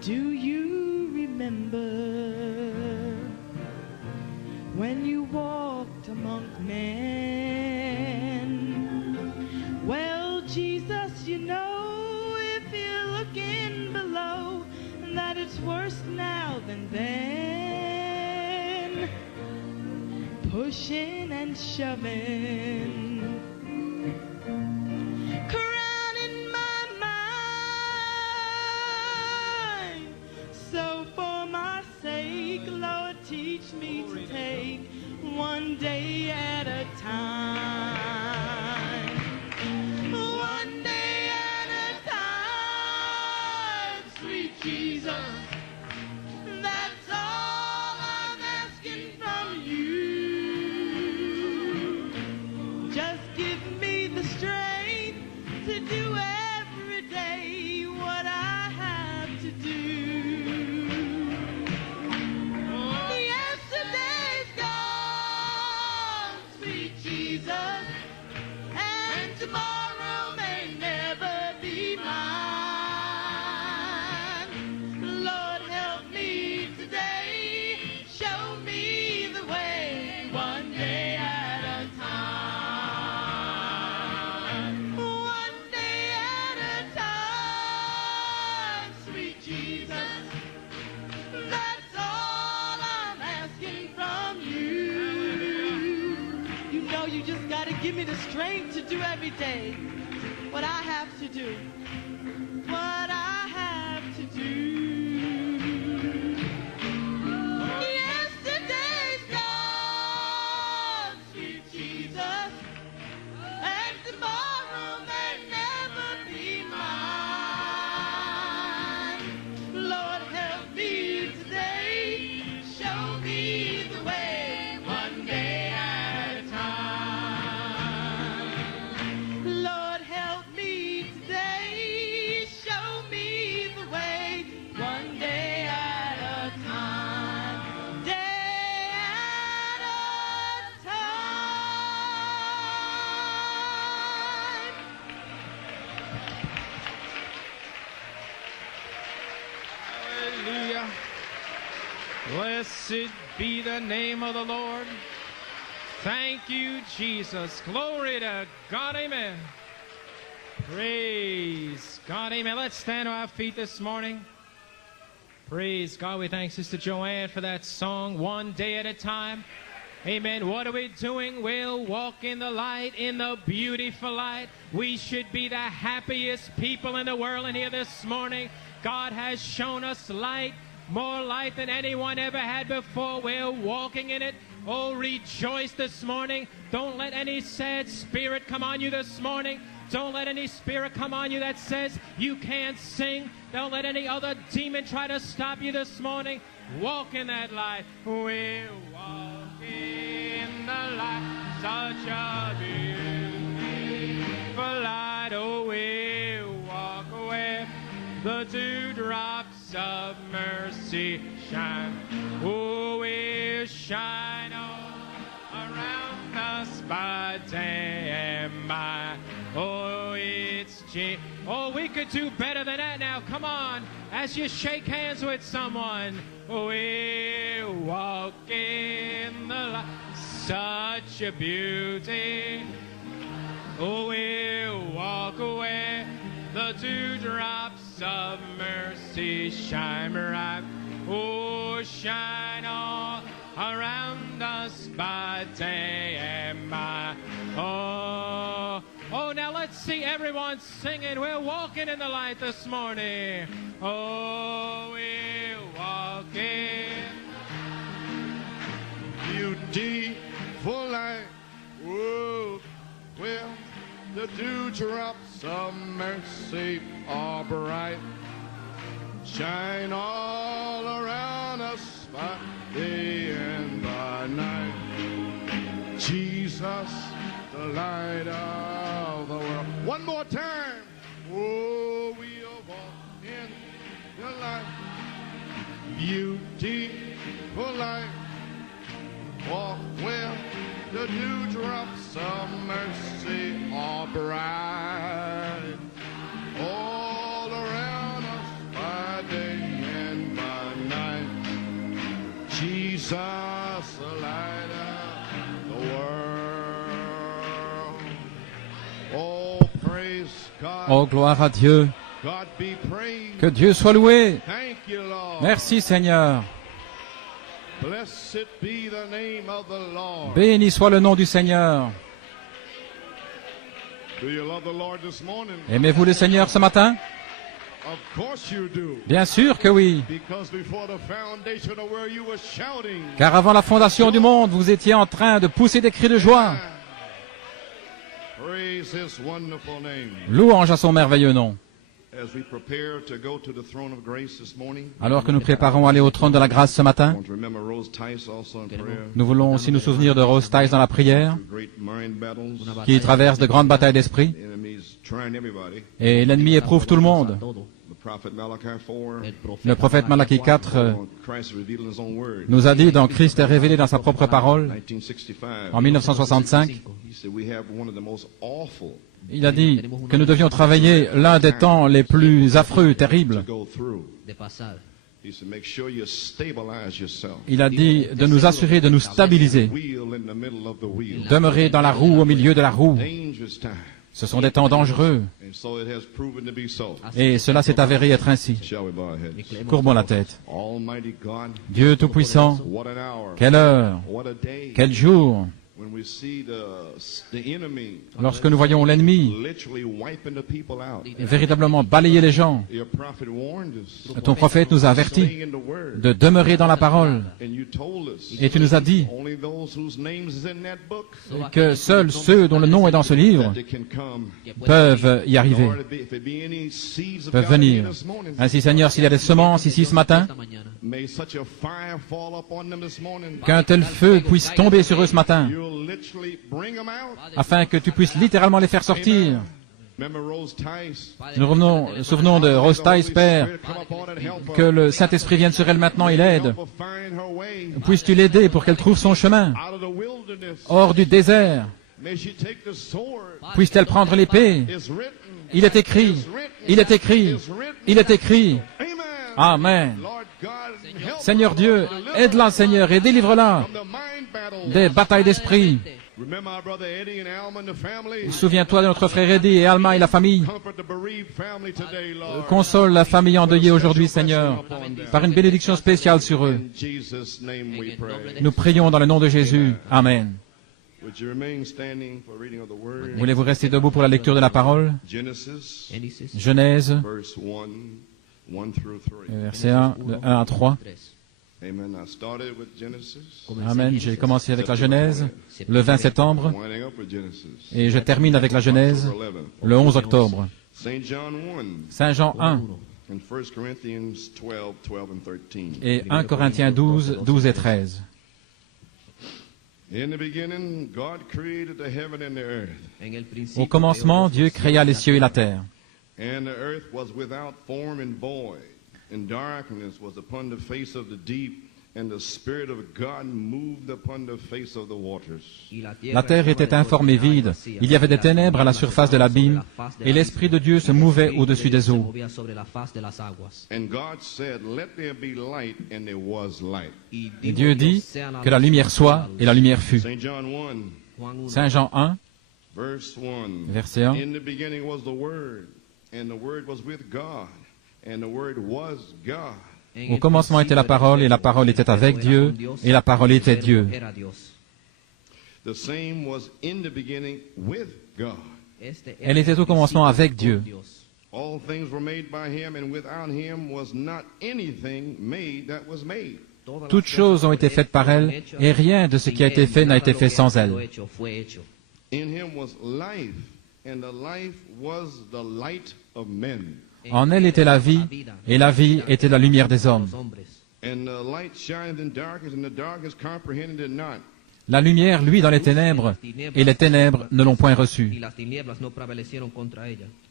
Do you remember when you walked among men? Well, Jesus, you know, if you're looking below, that it's worse now than then. Pushing and shoving, crowding my mind. So for my sake, Lord, teach me to take one day at a time. One day at a time, sweet Jesus. That's all I'm asking from you. Just give me the strength to do every day what I have to do. Yesterday's gone, sweet Jesus, and tomorrow may never be mine. Lord, help me today, show me the way, one day at a time. One day at a time, sweet Jesus. That's all I'm asking from you. You know you just gotta give me the strength to do every day what I have to do. What I have to do. Yesterday's gone, sweet Jesus, and tomorrow may never be mine. Lord, help me today, show me the way, one day at a time. Lord, help me today, show me the way, one day at a time. Day at a time. Hallelujah. Blessed be the name of the Lord. Thank you, Jesus. Glory to God. Amen. Praise God. Amen. Let's stand on our feet this morning. Praise God. We thank Sister Joanne for that song, One Day at a Time. Amen. What are we doing? We'll walk in the light, in the beautiful light. We should be the happiest people in the world in here this morning. God has shown us light, more light than anyone ever had before. We're walking in it. Oh, rejoice this morning. Don't let any sad spirit come on you this morning. Don't let any spirit come on you that says you can't sing. Don't let any other demon try to stop you this morning. Walk in that light. We'll walk in the light. Such a beautiful light. Oh, we'll walk away. The dewdrops of mercy shine. Oh, we'll shine all around us by day and by. Oh, it's oh, we could do better than that now. Come on, as you shake hands with someone. We'll walk in the light. Such a beauty. Oh, we'll walk away. The dewdrops of mercy shine bright. Oh, shine all around us by day and by. Oh, now let's see everyone singing. We're walking in the light this morning. Oh, we'll walk in beautiful light. Oh, well, the dewdrops of mercy are bright. Shine all around us by day and by night. Jesus, the light of the world. One more time. Oh, we'll walk in the light. Beautiful light. Walk where the dewdrops of mercy are bright. All around us by day Jesus, the light of the world. Oh, praise God. Oh, gloire à Dieu. God be praised. Que Dieu soit loué. Thank you, Lord. Merci Seigneur. Blessed be the name of the Lord. Béni soit le nom du Seigneur. Do you love the Lord this morning? Aimez-vous le Seigneur ce matin? Of course you do. Bien sûr que oui. Because before the foundation of the world you were shouting. Car avant la fondation du monde, vous étiez en train de pousser des cris de joie. Praise his wonderful name. Louange à son merveilleux nom. As we prepare to go to the throne of grace this morning, Alors que nous préparons à aller au trône de la grâce ce matin, I want to remember Rose Tice also in prayer. nous voulons aussi nous souvenir de Rose Tice dans la prière, Great mind battles. qui traverse de grandes batailles d'esprit, Enemies trying everybody. et l'ennemi éprouve tout le monde. The prophet Malachi 4. Le prophète Malachie 4 Christ revealed in his own word. nous a dit, dans Christ est révélé dans sa propre parole, 1965. en 1965, He said we have one of the most awful il a dit que nous devions travailler l'un des temps les plus affreux, terribles. to go through. He said make sure you stabilize yourself. Il a dit de nous assurer de nous stabiliser, Wheel in the middle of the wheel. demeurer dans la roue, au milieu de la roue. Dangerous time. Ce sont des temps dangereux, And so it has proven to be so. et cela s'est avéré être ainsi. Shall we bow our heads? Courbons la tête. Almighty God, Dieu Tout-Puissant, what an hour, quelle heure, what a day, quel jour, when we see the enemy lorsque nous voyons l'ennemi literally wiping the people out. véritablement balayer les gens. Your prophet warned us, Ton prophète nous a avertis staying in the word, de demeurer dans la parole, and you told us et tu nous as dit only those whose names is in that book que seuls ceux dont le nom est dans ce livre that can come. peuvent y arriver, Lord, if it be any seeds of peuvent God in venir. this morning, Ainsi, Seigneur, s'il y a des semences ici ce matin, may such a fire fall upon them this morning. qu'un tel feu puisse tomber sur eux ce matin, You'll literally bring them out. afin que tu puisses littéralement les faire sortir. Remember Rose Tice? Nous souvenons de Rose Tice, Père, Come upon her and help que her. le Saint-Esprit vienne sur elle maintenant et l'aide. Help her find her way Puisses-tu l'aider pour qu'elle trouve son chemin out of the wilderness. hors du désert. May she take the sword. Puisse-t-elle prendre l'épée. It's written. Il est écrit, il est écrit, il est écrit. Amen. Amen. Lord God, help Seigneur Dieu, aide-la, Seigneur, et délivre-la from the mind battle. des batailles d'esprit. Remember our brother Eddie and Alma and the family. Souviens-toi de notre frère Eddie et Alma et la famille. Comfort the bereaved family today, Lord. Console la famille endeuillée aujourd'hui, Seigneur, par une bénédiction spéciale sur eux. In Jesus' name we pray. Nous prions dans le nom de Jésus. Amen. Would you remain standing for reading of the word? Voulez-vous rester debout pour la lecture de la parole? Genesis, Genèse, verse 1 through 3. verset 1, de 1 à 3. Amen. I started with Genesis. Amen. J'ai commencé avec la Genèse le 20 septembre Winding up with Genesis. et je termine avec la Genèse le 11 octobre. St. John 1 Saint Jean 1 and 1 Corinthians 12, 12 and 13. et 1 Corinthiens 12, 12 et 13. In the beginning, God created the heaven and the earth. Au commencement, Dieu créa les cieux et la terre. And the earth was without form and void, and darkness was upon the face of the deep, and the Spirit of God moved upon the face of the waters. La terre était informe et vide. Il y avait des ténèbres à la surface de l'abîme, et l'Esprit de Dieu se mouvait au-dessus des eaux. And God said, let there be light, and there was light. Et Dieu dit que la lumière soit, et la lumière fut. St. John 1, Saint Jean 1, verse 1. verset 1. In the beginning was the Word, and the Word was with God, and the Word was God. Au commencement était la parole, et la parole était avec Dieu, et la parole était Dieu. The same was in the beginning with God. Elle était au commencement avec Dieu. All things were made by him, and without him was not anything made that was made. Toutes choses ont été faites par elle, et rien de ce qui a été fait n'a été fait sans elle. In him was life, and the life was the light of men. En elle était la vie, et la vie était la lumière des hommes. And the light shined in darkness, and the darkness comprehended it not. La lumière, lui, dans les ténèbres, et les ténèbres ne l'ont point reçue.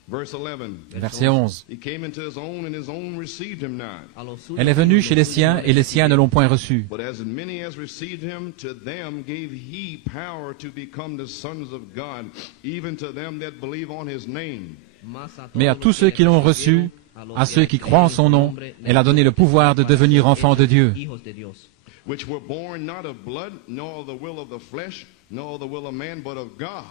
Verse 11. Verset 11. He came into his own, and his own received him not. Elle est venue chez les siens, et les siens ne l'ont point reçue. But as many as received him, to them gave he power to become the sons of God, even to them that believe on his name. Mais à tous ceux qui l'ont reçu, à ceux qui croient en son nom, elle a donné le pouvoir de devenir enfants de Dieu. which were born not of blood, nor of the will of the flesh, nor of the will of man, but of God.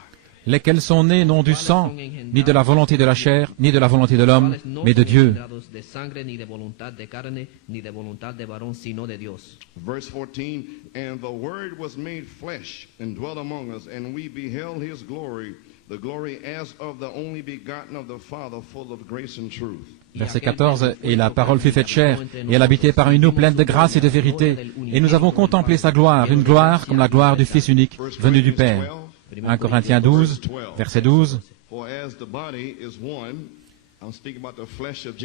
Lesquels sont nés non du sang, ni de la volonté de la chair, ni de la volonté de l'homme, mais de Dieu. De sangre, ni de voluntad de carne, ni de voluntad de varón, sino de Dios. Verse 14, and the Word was made flesh and dwelt among us, and we beheld his glory, the glory as of the only begotten of the Father, full of grace and truth. Verset 14, et la parole fut faite chair, et elle habitait parmi nous pleine de grâce et de vérité, et nous avons contemplé sa gloire, une gloire comme la gloire du Fils unique, venu du Père. 1 Corinthiens 12, verset 12.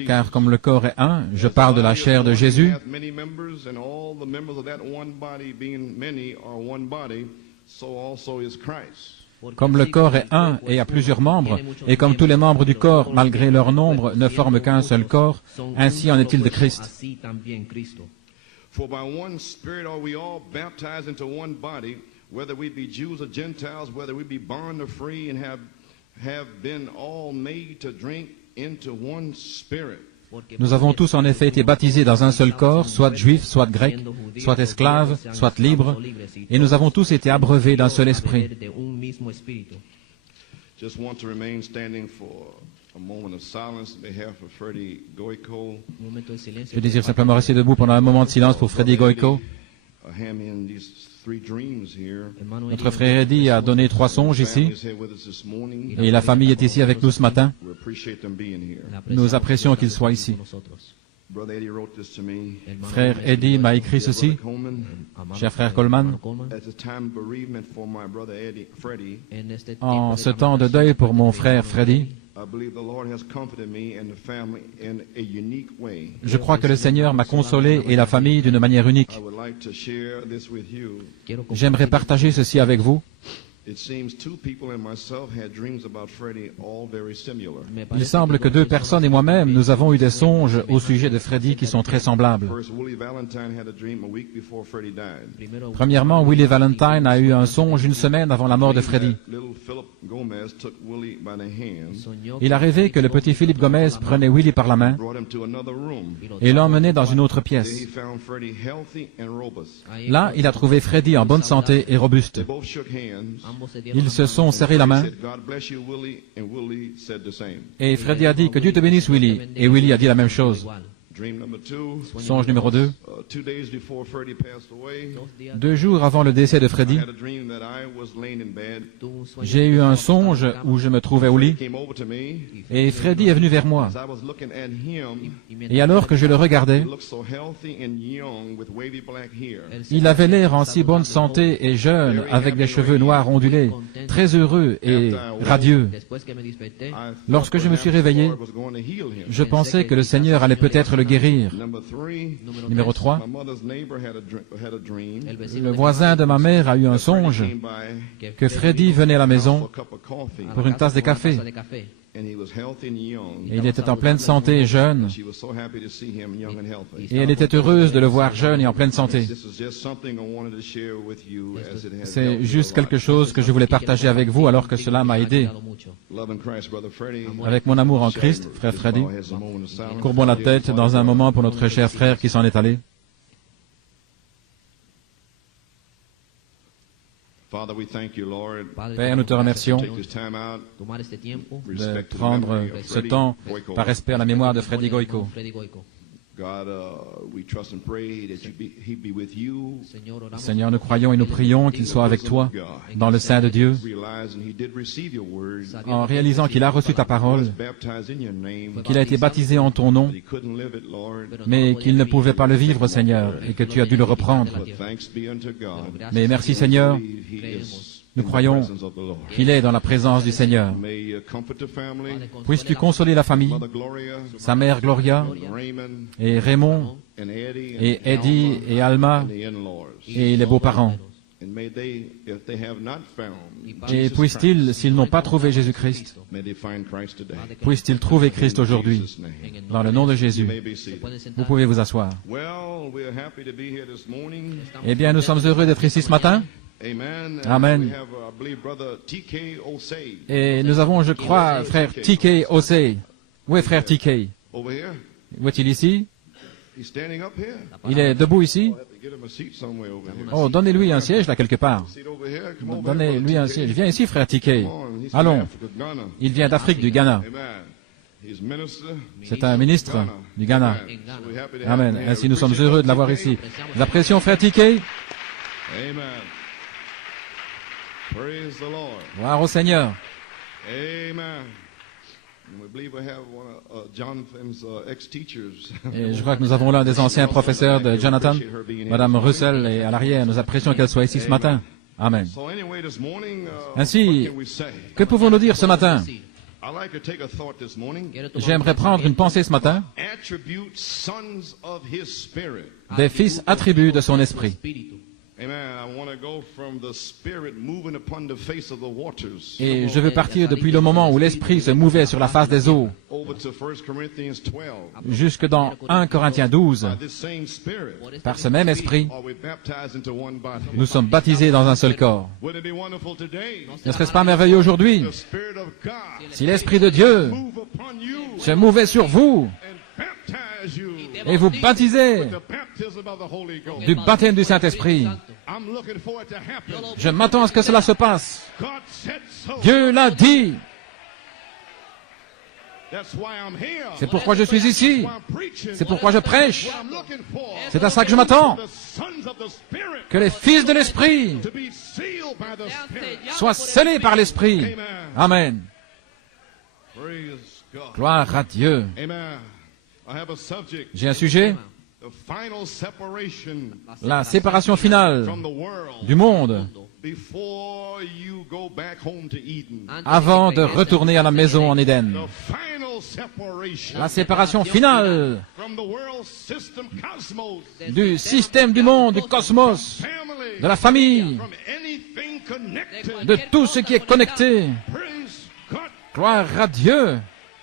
Car comme le corps est un, je parle de la chair de Jésus, comme le corps est un et a plusieurs membres, et comme tous les membres du corps, malgré leur nombre, ne forment qu'un seul corps, ainsi en est-il de Christ. For by one Spirit are we all baptized into one body, whether we be Jews or Gentiles, whether we be bond or free, and have been all made to drink into one Spirit. Nous avons tous en effet été baptisés dans un seul corps, soit juifs, soit grecs, soit esclaves, soit libres, et nous avons tous été abreuvés d'un seul esprit. Just want to remain standing for a moment of silence on behalf of Freddie Goico. Je désire simplement rester debout pendant un moment de silence pour Freddie Goico. Notre frère Eddie a donné 3 songes ici, et la famille est ici avec nous ce matin. Nous apprécions qu'il soit ici. Frère Eddie m'a écrit ceci, cher frère Coleman, en ce temps de deuil pour mon frère Freddie, je crois que le Seigneur m'a consolé et la famille d'une manière unique. J'aimerais partager ceci avec vous. Il semble que 2 personnes et moi-même, nous avons eu des songes au sujet de Freddie qui sont très semblables. Premièrement, Willie Valentine a eu un songe une semaine avant la mort de Freddie. Il a rêvé que le petit Philippe Gomez prenait Willie par la main et l'emmenait dans une autre pièce. Là, il a trouvé Freddie en bonne santé et robuste. Ils se sont serrés la main et Freddie a dit que Dieu te bénisse Willie, et Willie a dit la même chose. Songe numéro 2. 2 jours avant le décès de Freddie, j'ai eu un songe où je me trouvais au lit et Freddie est venu vers moi. Et alors que je le regardais, il avait l'air en si bonne santé et jeune, avec des cheveux noirs ondulés, très heureux et radieux. Lorsque je me suis réveillé, je pensais que le Seigneur allait peut-être le guérir. Numéro 3. Le voisin de ma mère a eu un songe que Freddie venait à la maison pour une tasse de café. Et il était en pleine santé et jeune. Et elle était heureuse de le voir jeune et en pleine santé. C'est juste quelque chose que je voulais partager avec vous alors que cela m'a aidé. Avec mon amour en Christ, frère Freddy, courbons la tête dans un moment pour notre cher frère qui s'en est allé. Père, nous te remercions de prendre ce temps par respect à la mémoire de Freddie Goico. Seigneur, nous croyons et nous prions qu'il soit avec toi dans le sein de Dieu, en réalisant qu'il a reçu ta parole, qu'il a été baptisé en ton nom, mais qu'il ne pouvait pas le vivre, Seigneur, et que tu as dû le reprendre. Mais merci, Seigneur, nous croyons qu'il est dans la présence du Seigneur. Puisses-tu consoler la famille, sa mère Gloria, et Raymond, et Eddie, et Alma, et les beaux-parents. Et puissent-ils, s'ils n'ont pas trouvé Jésus-Christ, puissent-ils trouver Christ aujourd'hui, dans le nom de Jésus. Vous pouvez vous asseoir. Eh bien, nous sommes heureux d'être ici ce matin. Amen. Et nous avons, je crois, frère T.K. Osei. Où est frère T.K.? Où est-il ici? He's standing up here. Il est debout ici. I'll have to get him a seat somewhere over here. Oh, donnez-lui un siège là quelque part. Seat over here. Come on, Donnez-lui un siège. Viens ici, frère Tiquet. Come on. He's from Allons. Africa, Ghana. Il vient d'Afrique, du Ghana. Amen. He's minister. C'est un ministre du Ghana. Amen. So we're happy to have Amen. him here. Ainsi, nous sommes Appreciate heureux de it. l'avoir ici. Nous apprécions frère Tiquet. Amen. Praise the Lord. Gloire au Seigneur. Amen. And we believe we have one of Jonathan's ex-teachers. Et je crois que nous avons l'un des anciens professeurs de Jonathan, Madame Russell, et à l'arrière, nous apprécions qu'elle soit ici ce matin. Amen. So anyway, this morning, Ainsi, what can we say? que pouvons-nous dire ce matin? I'd like to take a thought this morning. J'aimerais prendre une pensée ce matin Attribute sons of his spirit. des fils attributs de son esprit. Amen. I want to go from the spirit moving upon the face of the waters Et je veux partir depuis le moment où l'esprit se mouvait sur la face des eaux, over to 1 Corinthians 12. jusque dans 1 Corinthiens 12. By this same spirit, Par ce même esprit, are we baptized into one body? nous sommes baptisés dans un seul corps. Wouldn't it be wonderful today? Ne serait-ce pas merveilleux aujourd'hui The spirit of God si l'esprit de Dieu move upon you se mouvait sur vous and baptize you et vous baptisait with the baptism of the Holy Ghost. du baptême du Saint-Esprit? I'm looking for it to happen. Je m'attends à ce que cela se passe. God said so. Dieu l'a dit. That's why I'm here. C'est pourquoi je suis ici. Why I'm preaching. C'est pourquoi je prêche. What I'm looking for. C'est à ça que je m'attends. The sons of the Spirit Que les fils de l'Esprit to be sealed by the Spirit. soient scellés par l'Esprit. Amen. Praise God. Gloire à Dieu. Amen. I have a subject. J'ai un sujet, The final separation la séparation finale from the world du monde before you go back home to Eden. avant de retourner à la maison en Éden. The final separation La séparation finale from the world system cosmos. du système du monde, du cosmos, Family. de la famille, From anything connected. de tout ce qui est connecté. Praise God. Gloire à Dieu.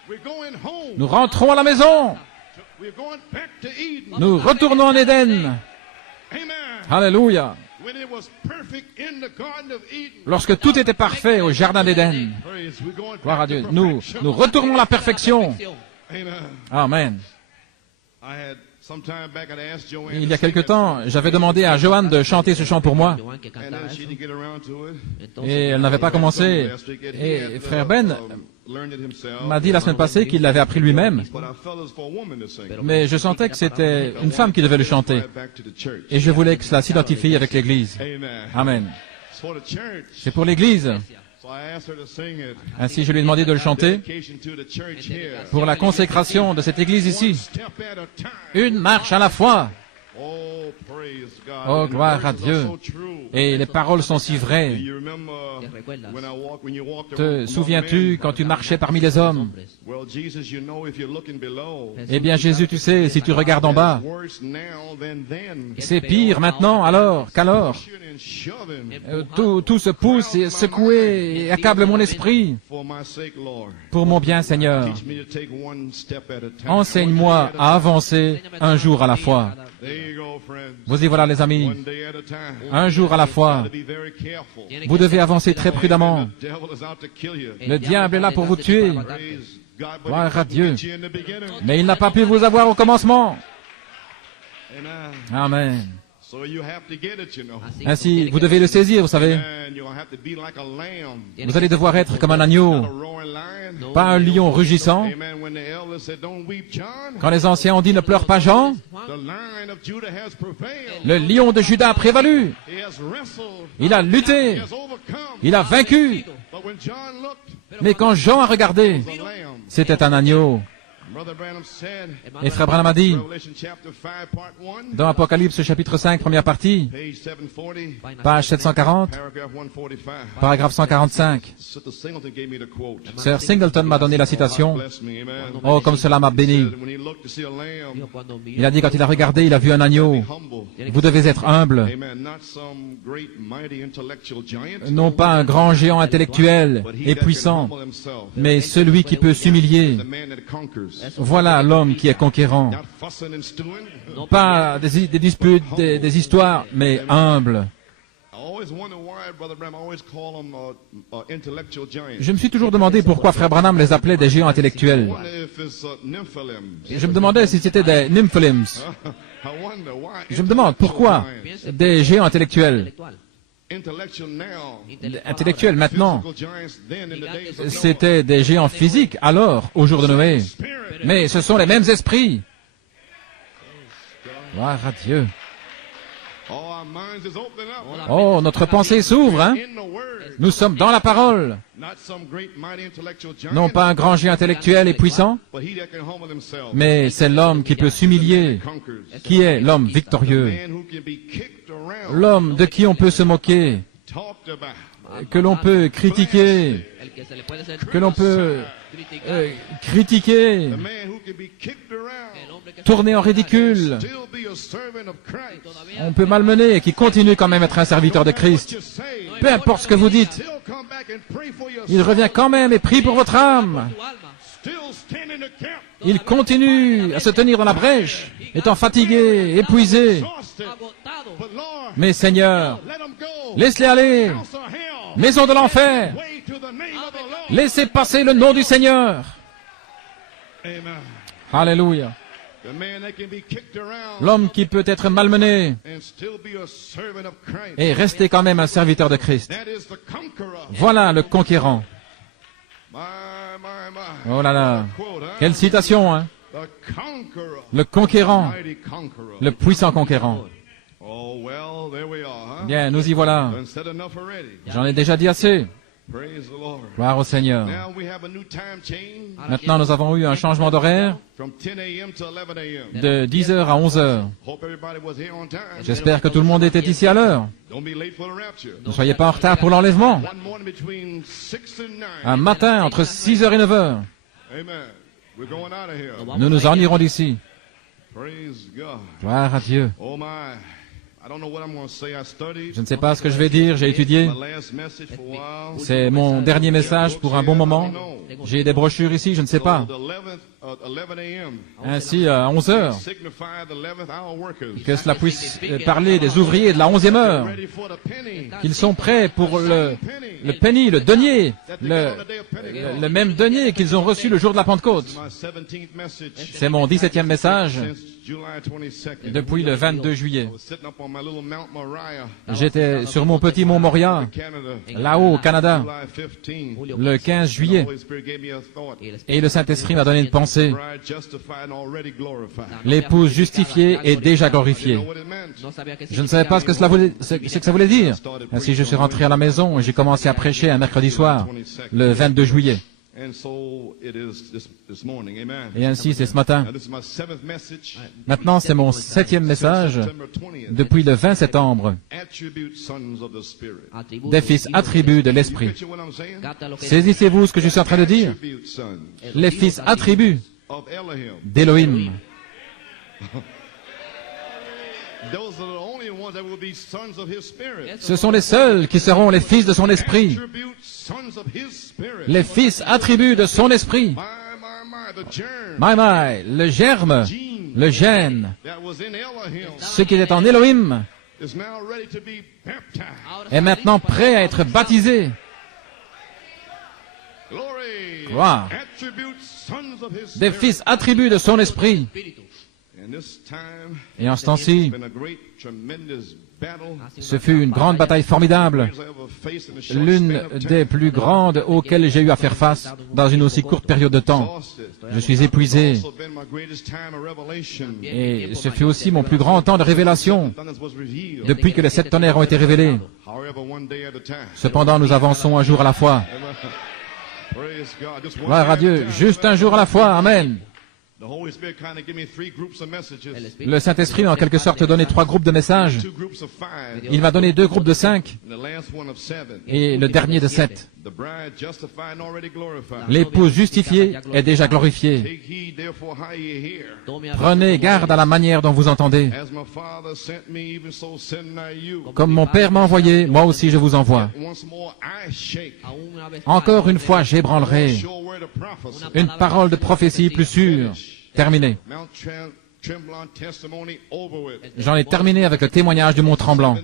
We're going home. Nous rentrons à la maison. We're going back to Eden. Nous retournons en Éden. Amen. Alléluia. When it was perfect in the Garden of Eden. Lorsque tout était parfait au jardin d'Éden. Praise. We're going Gloire à back to Dieu. Nous perfection. retournons à la perfection. Amen. Amen. I had some time back I asked Joanne. Il y a quelque temps, j'avais demandé à Joanne de chanter ce chant pour moi. And then she didn't get around to it. Et elle n'avait pas commencé. Et frère Ben m'a dit la semaine passée qu'il l'avait appris lui-même. But I felt it was for a woman to sing. Mais je sentais que c'était une femme qui devait le chanter. Right back to the church. Et je voulais que cela s'identifie avec l'Église. Amen. Amen. It's for the church. C'est pour l'Église. So I asked her to sing it. Ainsi, je lui ai demandé de le chanter Dedication to the church here. pour la consécration de cette Église One ici. step at a time. Une marche à la fois. Oh, praise God. Oh, And the gloire à verses Dieu. are so true. Et les paroles sont si vraies. You remember when you walked Te among souviens-tu men? quand tu marchais parmi les hommes? Well, Jesus, you know if you're looking below, Eh bien, Jésus, tu sais, si tu regardes en bas, it's worse now than then. c'est pire maintenant alors qu'alors. Pushing and shoving. Tout se pousse et secoué et accable mon esprit. For my sake, Lord. Pour mon bien, Seigneur, Teach me to take one step at a time. enseigne-moi à avancer un jour à la fois. There you go, friends. Vous y voilà, les amis. One day at a time. Un jour à la fois. To be very careful. Vous devez avancer très prudemment. The devil is out to kill you. Le diable est là pour vous tuer. Praise God, but Gloire à he Dieu. couldn't get you in the beginning. Mais il n'a pas pu vous avoir au commencement. Amen. Amen. So you have to get it, you know. Ainsi, vous devez le saisir, vous savez. And you're gonna have to be like a lamb. Vous allez devoir être comme un agneau, A roaring lion. pas un lion rugissant. Amen. When the elders said, "Don't weep, John," Quand les anciens ont dit ne pleure pas Jean, the lion of Judah has prevailed. le lion de Juda a prévalu. He has wrestled. Il a He lutté. has overcome. Il a vaincu. But when John looked, Mais quand Jean a regardé, it was a lamb. c'était un agneau. Brother Branham said, Et frère Branham a dit, Revelation chapter 5, part 1, dans Apocalypse chapitre 5, première partie, page 740, page 740, paragraph 145. paragraphe 145, Sister Singleton gave me the quote. Sir Singleton m'a donné la citation. Bless me, amen. Oh, comme cela m'a béni. When he looked to see a lamb, Il a dit quand il a regardé, il a vu un agneau. humble. Vous devez être humble, Amen. Not some great, mighty intellectual giant, non pas un grand géant intellectuel but he et that can puissant, humble himself. mais celui qui peut s'humilier. The man that conquers. Voilà l'homme qui est conquérant. Not fussing and stewing. Pas des disputes, des histoires, mais humble. Oh Je me suis toujours demandé pourquoi Frère Branham les appelait des géants intellectuels. Je me demandais si c'était des Nymphilim. Je me demande pourquoi des géants intellectuels. Intellectuels maintenant. C'était des géants physiques alors, au jour de Noé. Mais ce sont les mêmes esprits. Gloire à Dieu. Oh, notre pensée s'ouvre, hein? Nous sommes dans la parole. Non pas un grand géant intellectuel et puissant, mais c'est l'homme qui peut s'humilier, qui est l'homme victorieux, l'homme de qui on peut se moquer, que l'on peut critiquer, tourner en ridicule. On peut malmener et qui continue quand même à être un serviteur de Christ. Peu importe ce que vous dites, il revient quand même et prie pour votre âme. Il continue à se tenir dans la brèche, étant fatigué, épuisé. Mais Seigneur, laisse-les aller. Maison de l'enfer, laissez passer le nom du Seigneur. Alléluia. L'homme qui peut être malmené et rester quand même un serviteur de Christ. Voilà le conquérant. Oh là là, quelle citation, hein? Le conquérant, le puissant conquérant. Bien, nous y voilà. J'en ai déjà dit assez. Gloire au Seigneur. Maintenant, nous avons eu un changement d'horaire de 10h à 11h. J'espère que tout le monde était ici à l'heure. Ne soyez pas en retard pour l'enlèvement. Un matin, entre 6h et 9h. Nous nous en irons d'ici. Gloire à Dieu. Je ne sais pas ce que je vais dire, j'ai étudié. C'est mon dernier message pour un bon moment. J'ai des brochures ici, je ne sais pas. Ainsi, à 11 heures, que cela puisse parler des ouvriers de la 11e heure, qu'ils sont prêts pour le penny, le denier, le même denier qu'ils ont reçu le jour de la Pentecôte. C'est mon 17e message depuis le 22 juillet. J'étais sur mon petit mont Moria, là-haut au Canada, le 15 juillet, et le Saint-Esprit m'a donné une pensée. L'épouse justifiée est déjà glorifiée. Je ne savais pas ce que ça voulait dire. Ainsi, je suis rentré à la maison et j'ai commencé à prêcher un mercredi soir, le 22 juillet. Et ainsi, c'est ce matin. Maintenant, c'est mon 7e message depuis le 20 septembre. Des fils attributs de l'Esprit. Saisissez-vous ce que je suis en train de dire? Les fils attributs d'Élohim. Ce sont les seuls qui seront les fils de son esprit. Les fils attributs de son esprit. Le germe, le gène, ce qui est en Élohim, est maintenant prêt à être baptisé. Gloire. Des fils attributs de son esprit. Et en ce temps-ci, ce fut une grande bataille formidable, l'une des plus grandes auxquelles j'ai eu à faire face dans une aussi courte période de temps. Je suis épuisé. Et ce fut aussi mon plus grand temps de révélation depuis que les 7 tonnerres ont été révélés. Cependant, nous avançons un jour à la fois. Gloire à Dieu, juste un jour à la fois. Amen. Le Saint-Esprit m'a en quelque sorte donné 3 groupes de messages. Il m'a donné 2 groupes de 5 et le dernier de 7. L'épouse justifiée est déjà glorifiée. Prenez garde à la manière dont vous entendez. Comme mon Père m'a envoyé, moi aussi je vous envoie. Encore une fois, j'ébranlerai une parole de prophétie plus sûre. Terminé. J'en ai terminé avec le témoignage du mont tremblant.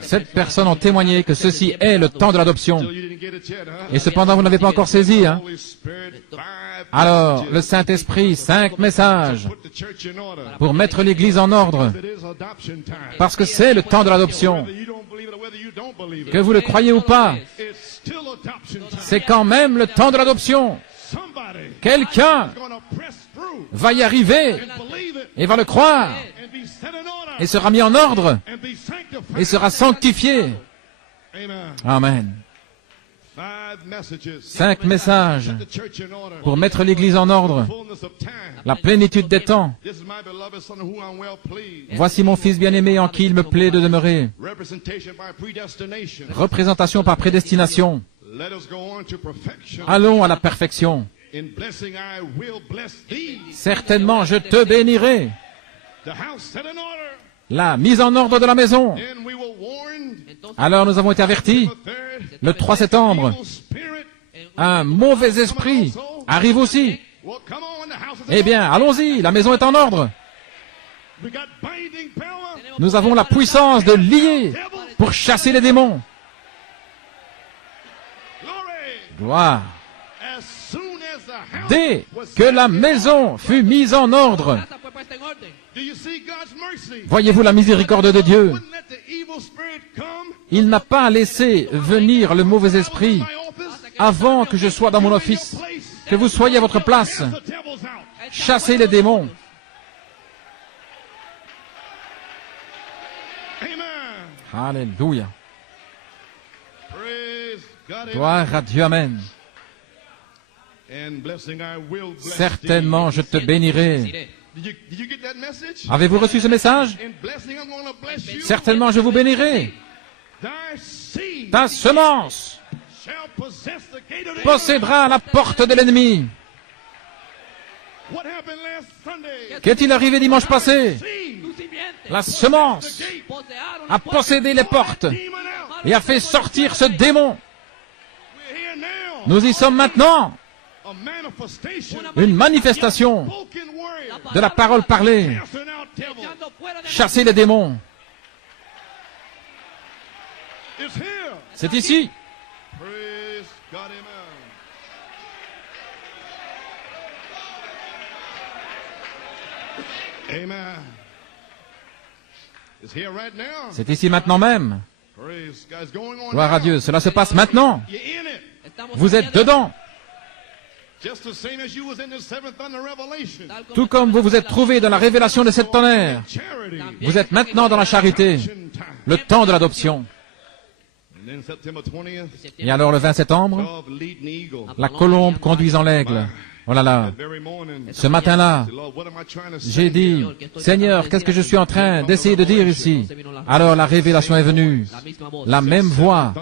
7 personnes ont témoigné que ceci est le temps de l'adoption. Et cependant, vous n'avez pas encore saisi, hein? Alors, le Saint-Esprit, 5 messages pour mettre l'Église en ordre. Parce que c'est le temps de l'adoption. Que vous le croyez ou pas, c'est quand même le temps de l'adoption. Quelqu'un va y arriver et va le croire et sera mis en ordre et sera sanctifié. Amen. 5 messages pour mettre l'Église en ordre, la plénitude des temps. Voici mon Fils bien-aimé en qui il me plaît de demeurer. Représentation par prédestination. Allons à la perfection. Certainement, je te bénirai. La mise en ordre de la maison. Alors nous avons été avertis, le 3 septembre, un mauvais esprit arrive aussi. Eh bien, allons-y, la maison est en ordre. Nous avons la puissance de lier pour chasser les démons. Gloire. Dès que la maison fut mise en ordre, voyez-vous la miséricorde de Dieu? Il n'a pas laissé venir le mauvais esprit avant que je sois dans mon office. Que vous soyez à votre place. Chassez les démons. Alléluia. Gloire à Dieu, amen. Certainement, je te bénirai. Avez-vous reçu ce message? Certainement, je vous bénirai. Ta semence possédera la porte de l'ennemi. Qu'est-il arrivé dimanche passé? La semence a possédé les portes et a fait sortir ce démon. Nous y sommes maintenant. Une manifestation de la parole parlée. Chasser les démons. C'est ici. C'est ici maintenant même. Gloire à Dieu. Cela se passe maintenant. Vous êtes dedans. Tout comme vous vous êtes trouvé dans la révélation de cette tonnerre, vous êtes maintenant dans la charité, le temps de l'adoption. Et alors le 20 septembre, la colombe conduisant l'aigle. Oh là là, ce matin-là, j'ai dit, Seigneur, qu'est-ce que je suis en train d'essayer de dire ici? Alors la révélation est venue. La même voix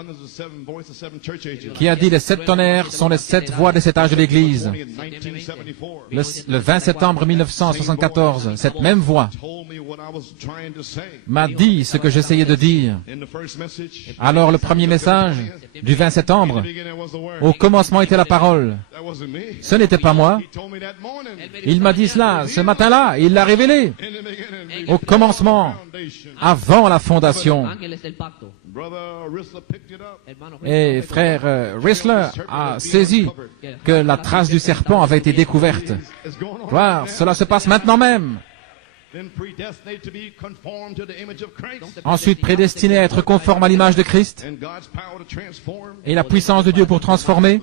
qui a dit les 7 tonnerres sont les 7 voix des 7 âges de l'Église. Le 20 septembre 1974, cette même voix m'a dit ce que j'essayais de dire. Alors le premier message du 20 septembre, au commencement était la parole. Ce n'était pas moi. Il m'a dit cela ce matin-là, il l'a révélé. Au commencement, avant la fondation. Et frère Rissler a saisi que la trace du serpent avait été découverte. Voilà, cela se passe maintenant même. Ensuite, prédestiné à être conforme à l'image de Christ et la puissance de Dieu pour transformer.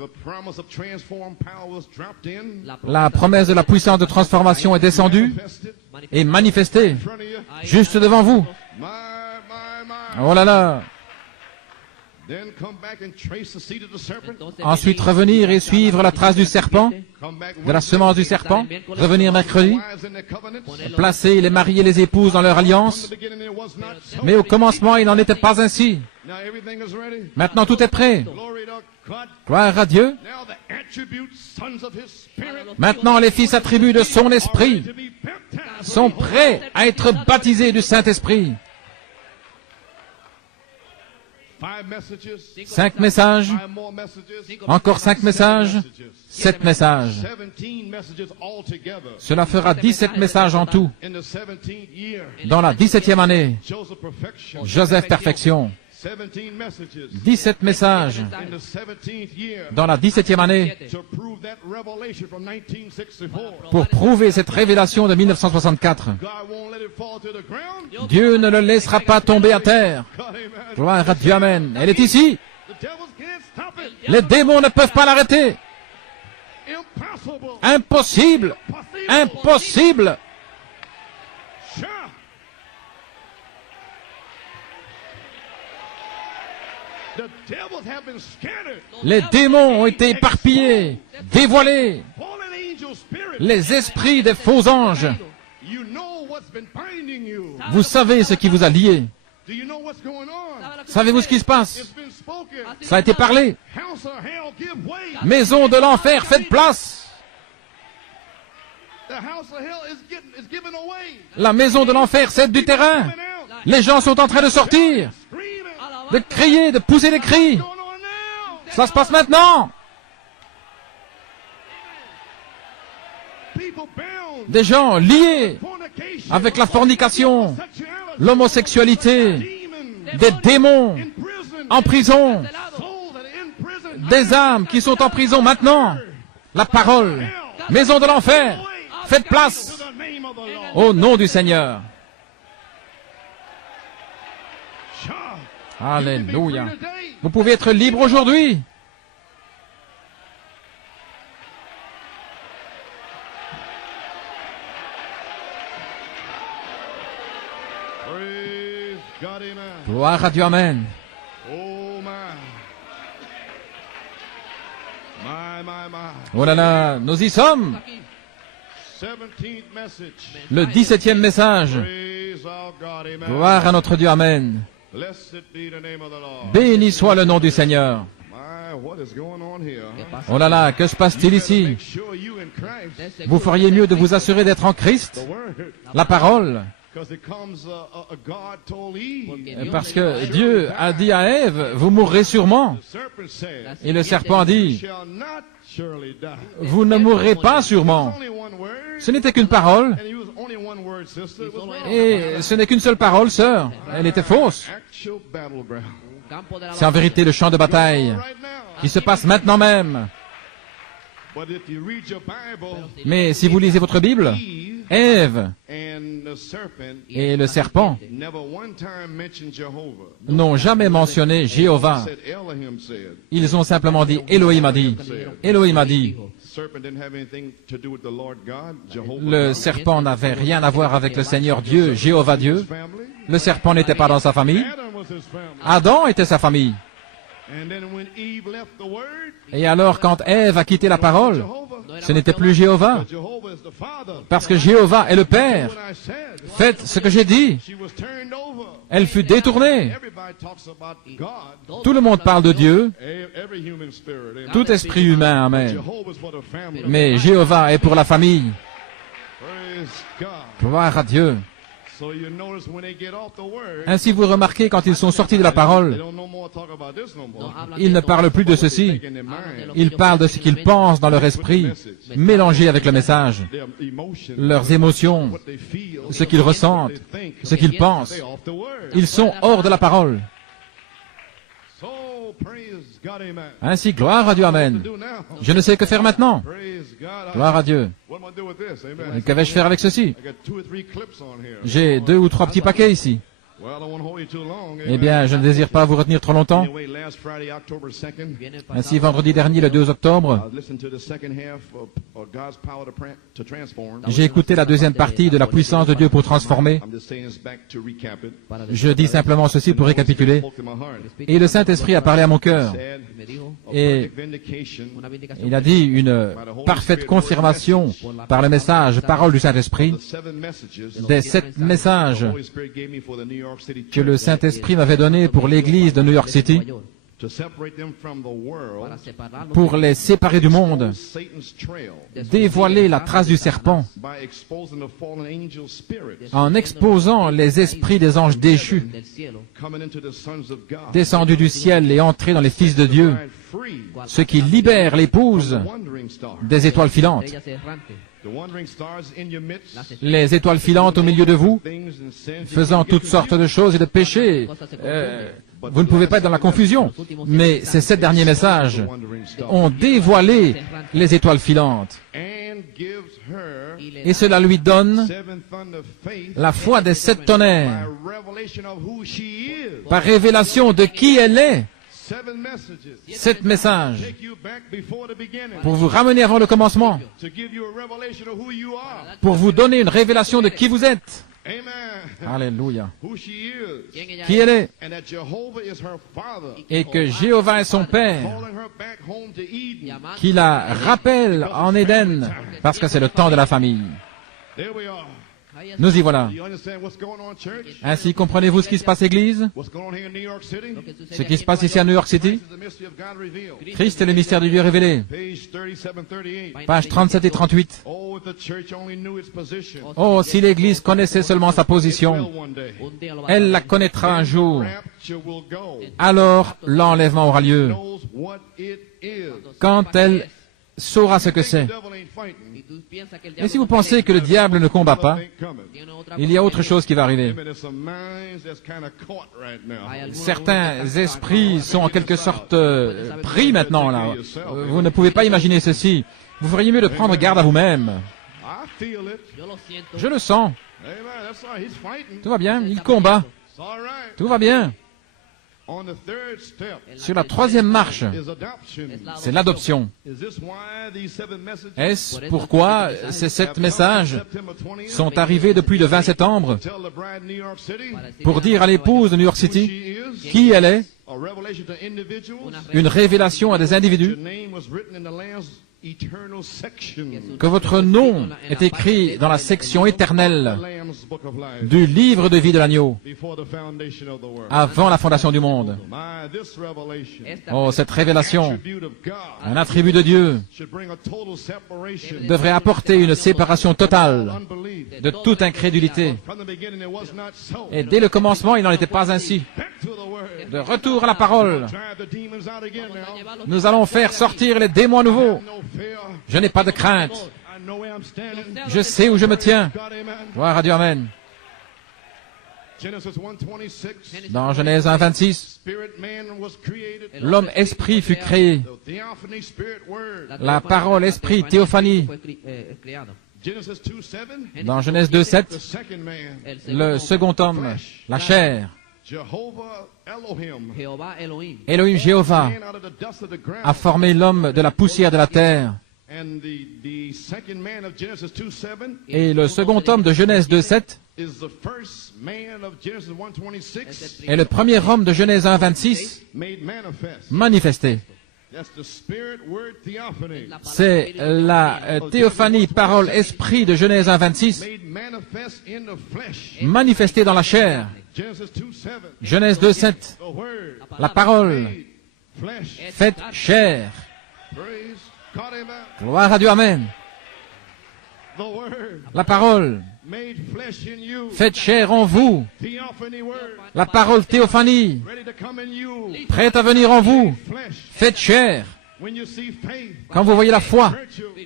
La promesse de la puissance de transformation est descendue et manifestée juste devant vous. Oh là là! Ensuite, revenir et suivre la trace du serpent, de la semence du serpent. Revenir mercredi, placer les maris et les épouses dans leur alliance. Mais au commencement, il n'en était pas ainsi. Maintenant, tout est prêt. Gloire à Dieu. Maintenant, les fils attributs de son esprit sont prêts à être baptisés du Saint-Esprit. 5 messages, encore 5 messages, 7 messages. Cela fera 17 messages en tout. Dans la 17e année, Joseph Perfection. 17 messages dans la 17e année pour prouver cette révélation de 1964. Dieu ne le laissera pas tomber à terre. Gloire à Dieu, amen. Elle est ici. Les démons ne peuvent pas l'arrêter. Impossible. Impossible. Les démons ont été éparpillés, dévoilés. Les esprits des faux anges. Vous savez ce qui vous a lié. Savez-vous ce qui se passe? Ça a été parlé. Maison de l'enfer, faites place. La maison de l'enfer cède du terrain. Les gens sont en train de sortir, de crier, de pousser des cris. Ça se passe maintenant. Des gens liés avec la fornication, l'homosexualité, des démons en prison, des âmes qui sont en prison maintenant. La parole, maison de l'enfer, faites place au nom du Seigneur. Alléluia. Vous pouvez être libre aujourd'hui. Gloire à Dieu, amen. Oh là là, nous y sommes. Le 17e message. Gloire à notre Dieu, amen. Béni soit le nom du Seigneur. Oh là là, que se passe-t-il ici? Vous feriez mieux de vous assurer d'être en Christ, la parole. Parce que Dieu a dit à Ève, vous mourrez sûrement. Et le serpent a dit, vous ne mourrez pas sûrement. Ce n'était qu'une parole. Et ce n'est qu'une seule parole, sœur. Elle était fausse. C'est en vérité le champ de bataille qui se passe maintenant même. Mais si vous lisez votre Bible, Ève et le serpent n'ont jamais mentionné Jéhovah. Ils ont simplement dit Elohim a dit. Elohim a dit. Le serpent n'avait rien à voir avec le Seigneur Dieu, Jéhovah Dieu. Le serpent n'était pas dans sa famille. Adam était sa famille. Et alors, quand Ève a quitté la parole, ce n'était plus Jéhovah. Parce que Jéhovah est le Père. Faites ce que j'ai dit. Elle fut détournée. Tout le monde parle de Dieu. Tout esprit humain, amen. Mais Jéhovah est pour la famille. Gloire à Dieu. Ainsi, vous remarquez, quand ils sont sortis de la parole, ils ne parlent plus de ceci. Ils parlent de ce qu'ils pensent dans leur esprit, mélangé avec le message. Leurs émotions, ce qu'ils ressentent, ce qu'ils pensent. Ils sont hors de la parole. Ainsi, gloire à Dieu, amen. Je ne sais que faire maintenant. Gloire à Dieu. Et que vais-je faire avec ceci? J'ai 2 ou 3 petits paquets ici. Eh bien, je ne désire pas vous retenir trop longtemps. Ainsi, vendredi dernier, le 2 octobre, j'ai écouté la deuxième partie de la puissance de Dieu pour transformer. Je dis simplement ceci pour récapituler. Et le Saint-Esprit a parlé à mon cœur. Et il a dit une parfaite confirmation par le message, parole du Saint-Esprit, des 7 messages que le Saint-Esprit m'avait donné pour l'église de New York City. pour les séparer du monde, dévoiler la trace du serpent en exposant les esprits des anges déchus, descendus du ciel et entrés dans les fils de Dieu, ce qui libère l'épouse des étoiles filantes. Les étoiles filantes au milieu de vous, faisant toutes sortes de choses et de péchés. Vous ne pouvez pas être dans la confusion. Mais ces 7 derniers messages ont dévoilé les étoiles filantes. Et cela lui donne la foi des 7 tonnerres, par révélation de qui elle est. 7 messages pour vous ramener avant le commencement, pour vous donner une révélation de qui vous êtes. Alléluia. Qui elle est, et que Jéhovah est son Père, qui la rappelle en Éden, parce que c'est le temps de la famille. Nous y voilà. Ainsi, comprenez-vous ce qui se passe, Église? Ce qui se passe ici à New York City? Christ est le mystère de Dieu révélé. Pages 37 et 38. Oh, si l'Église connaissait seulement sa position, elle la connaîtra un jour. Alors, l'enlèvement aura lieu. Quand elle saura ce que c'est. Et si vous pensez que le diable ne combat pas, il y a autre chose qui va arriver. Certains esprits sont en quelque sorte pris maintenant, là. Vous ne pouvez pas imaginer ceci. Vous feriez mieux de prendre garde à vous-même. Je le sens. Tout va bien, il combat. Tout va bien. Sur la 3e marche, c'est l'adoption. Est-ce pourquoi ces 7 messages sont arrivés depuis le 20 septembre pour dire à l'épouse de New York City qui elle est, une révélation à des individus, que votre nom est écrit dans la section éternelle du livre de vie de l'agneau avant la fondation du monde. Oh, cette révélation, un attribut de Dieu, devrait apporter une séparation totale de toute incrédulité. Et dès le commencement, il n'en était pas ainsi. De retour à la parole, nous allons faire sortir les démons à nouveau. Je n'ai pas de crainte. Je sais où je me tiens. Gloire à Dieu, amen. Dans Genèse 1, 26, l'homme esprit fut créé. La parole esprit, théophanie. Dans Genèse 2, 7, le second homme, la chair. Elohim, Jéhovah, a formé l'homme de la poussière de la terre. Et le second homme de Genèse 2.7 est le premier homme de Genèse 1.26 manifesté. C'est la théophanie, parole, esprit de Genèse 1.26 manifestée dans la chair. Genèse 2.7, la parole faite chair. Gloire à Dieu, amen. La parole faite chair en vous. La parole théophanie prête à venir en vous. Faite chair. Quand vous voyez la foi,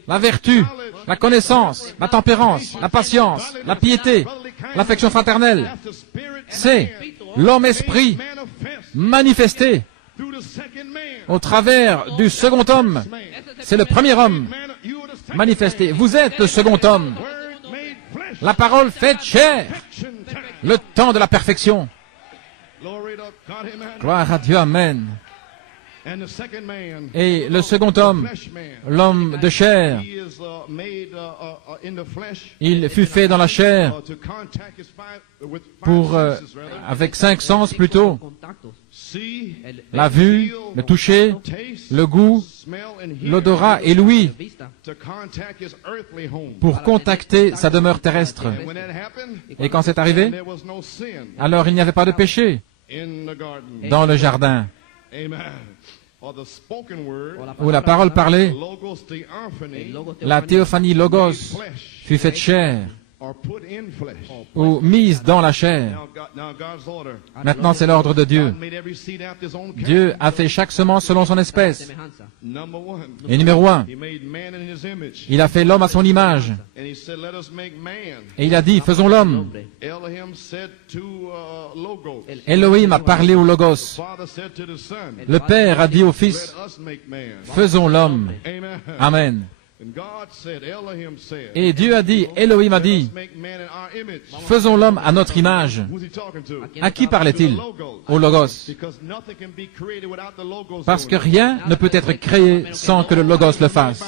la vertu, la connaissance, la tempérance, la patience, la piété, l'affection fraternelle, c'est l'homme esprit manifesté au travers du second homme. C'est le premier homme manifesté. Vous êtes le second homme. La parole faite chair. Le temps de la perfection. Gloire à Dieu, amen. Et le second homme, l'homme de chair, il fut fait dans la chair pour, avec 5 sens plutôt, la vue, le toucher, le goût, l'odorat et l'ouïe, pour contacter sa demeure terrestre. Et quand c'est arrivé, alors il n'y avait pas de péché dans le jardin. Ou la parole parlée, la théophanie logos fut faite chair, ou mise dans la chair. Maintenant, c'est l'ordre de Dieu. Dieu a fait chaque semence selon son espèce. Et numéro 1, il a fait l'homme à son image. Et il a dit, faisons l'homme. Elohim a parlé au Logos. Le Père a dit au Fils, faisons l'homme. Amen. Et Dieu a dit, Elohim a dit, faisons l'homme à notre image. À qui parlait-il? Au Logos. Parce que rien ne peut être créé sans que le Logos le fasse.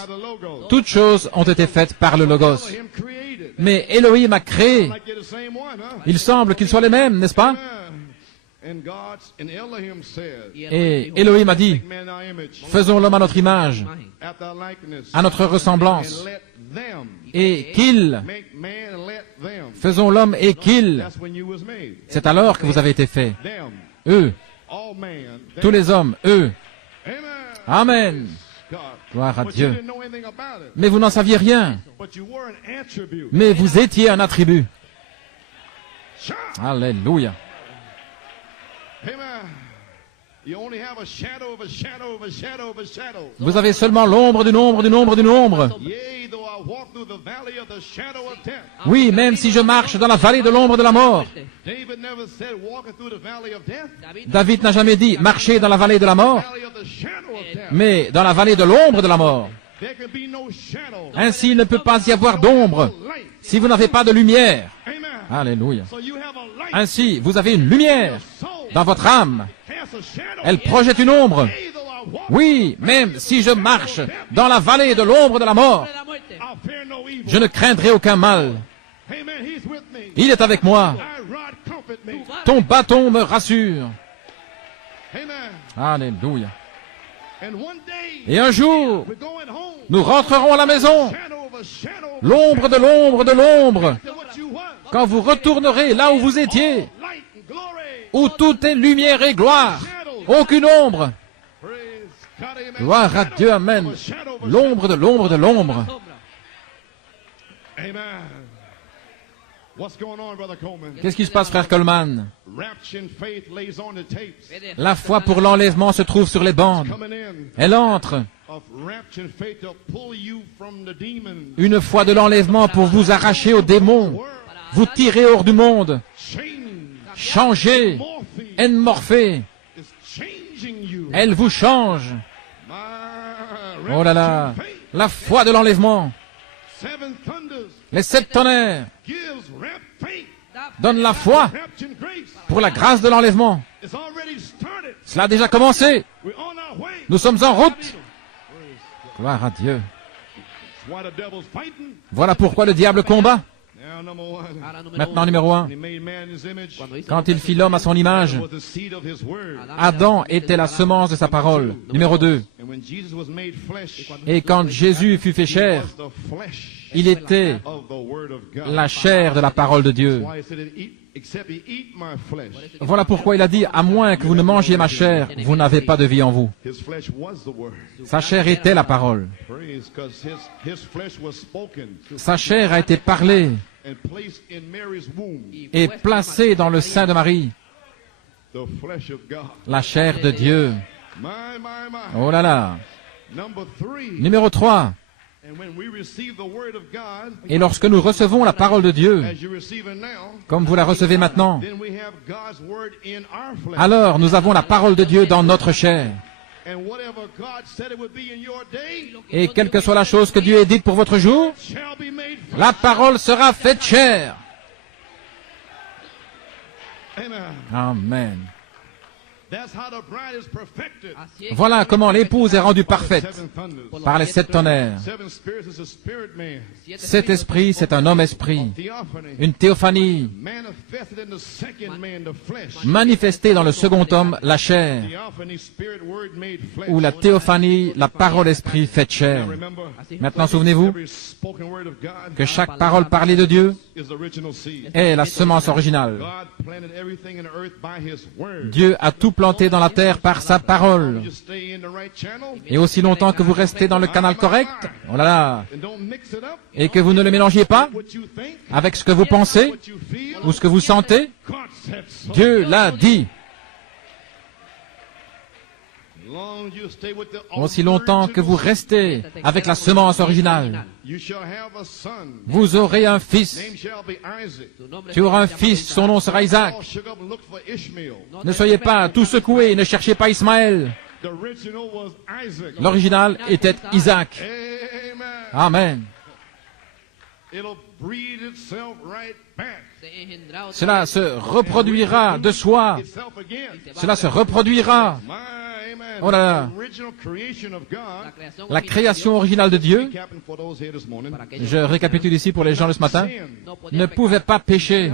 Toutes choses ont été faites par le Logos. Mais Elohim a créé. Il semble qu'ils soient les mêmes, n'est-ce pas? Et Elohim a dit, faisons l'homme à notre image, à notre ressemblance, et qu'il, faisons l'homme et qu'il, c'est alors que vous avez été faits. Eux, tous les hommes, eux. Amen. Gloire à Dieu. Mais vous n'en saviez rien. Mais vous étiez un attribut. Alléluia. Vous avez seulement l'ombre d'une ombre d'une ombre d'une ombre. Oui, même si je marche dans la vallée de l'ombre de la mort. David n'a jamais dit marcher dans la vallée de la mort, mais dans la vallée de l'ombre de la mort. Ainsi, il ne peut pas y avoir d'ombre si vous n'avez pas de lumière. Alléluia. Ainsi, vous avez une lumière dans votre âme. Elle projette une ombre. Oui, même si je marche dans la vallée de l'ombre de la mort, je ne craindrai aucun mal. Il est avec moi. Ton bâton me rassure. Alléluia. Et un jour, nous rentrerons à la maison. L'ombre de l'ombre de l'ombre. Quand vous retournerez là où vous étiez, où tout est lumière et gloire, aucune ombre. Gloire à Dieu, amen. L'ombre de l'ombre de l'ombre. Qu'est-ce qui se passe, frère Coleman? La foi pour l'enlèvement se trouve sur les bandes. Elle entre. Une foi de l'enlèvement pour vous arracher aux démons, vous tirer hors du monde, changer, enmorpher. Elle vous change. Oh là là, la foi de l'enlèvement. Les 7 tonnerres donnent la foi pour la grâce de l'enlèvement. Cela a déjà commencé. Nous sommes en route. Gloire à Dieu. Voilà pourquoi le diable combat. Maintenant, numéro 1. Quand il fit l'homme à son image, Adam était la semence de sa parole. Numéro 2. Et quand Jésus fut fait chair, il était la chair de la parole de Dieu. Voilà pourquoi il a dit, à moins que vous ne mangiez ma chair, vous n'avez pas de vie en vous. Sa chair était la parole. Sa chair a été parlée et placée dans le sein de Marie. La chair de Dieu. Oh là là. Numéro 3. Et lorsque nous recevons la parole de Dieu, comme vous la recevez maintenant, alors nous avons la parole de Dieu dans notre chair. Et quelle que soit la chose que Dieu ait dite pour votre jour, la parole sera faite chair. Amen. Voilà comment l'épouse est rendue parfaite, par les 7 tonnerres. Cet esprit, c'est un homme-esprit, une théophanie, manifestée dans le second homme, la chair, ou la théophanie, la parole-esprit faite chair. Maintenant, souvenez-vous que chaque parole parlée de Dieu est la semence originale. Dieu a tout plantés dans la terre par sa parole. Et aussi longtemps que vous restez dans le canal correct, oh là là, et que vous ne le mélangez pas avec ce que vous pensez ou ce que vous sentez, Dieu l'a dit. Aussi longtemps que vous restez avec la semence originale, vous aurez un fils. Tu auras un fils, son nom sera Isaac. Ne soyez pas tout secoués, ne cherchez pas Ismaël. L'original était Isaac. Amen. Cela se reproduira de soi. Cela se reproduira. Oh là là. La création originale de Dieu, je récapitule ici pour les gens de ce matin, ne pouvait pas pécher.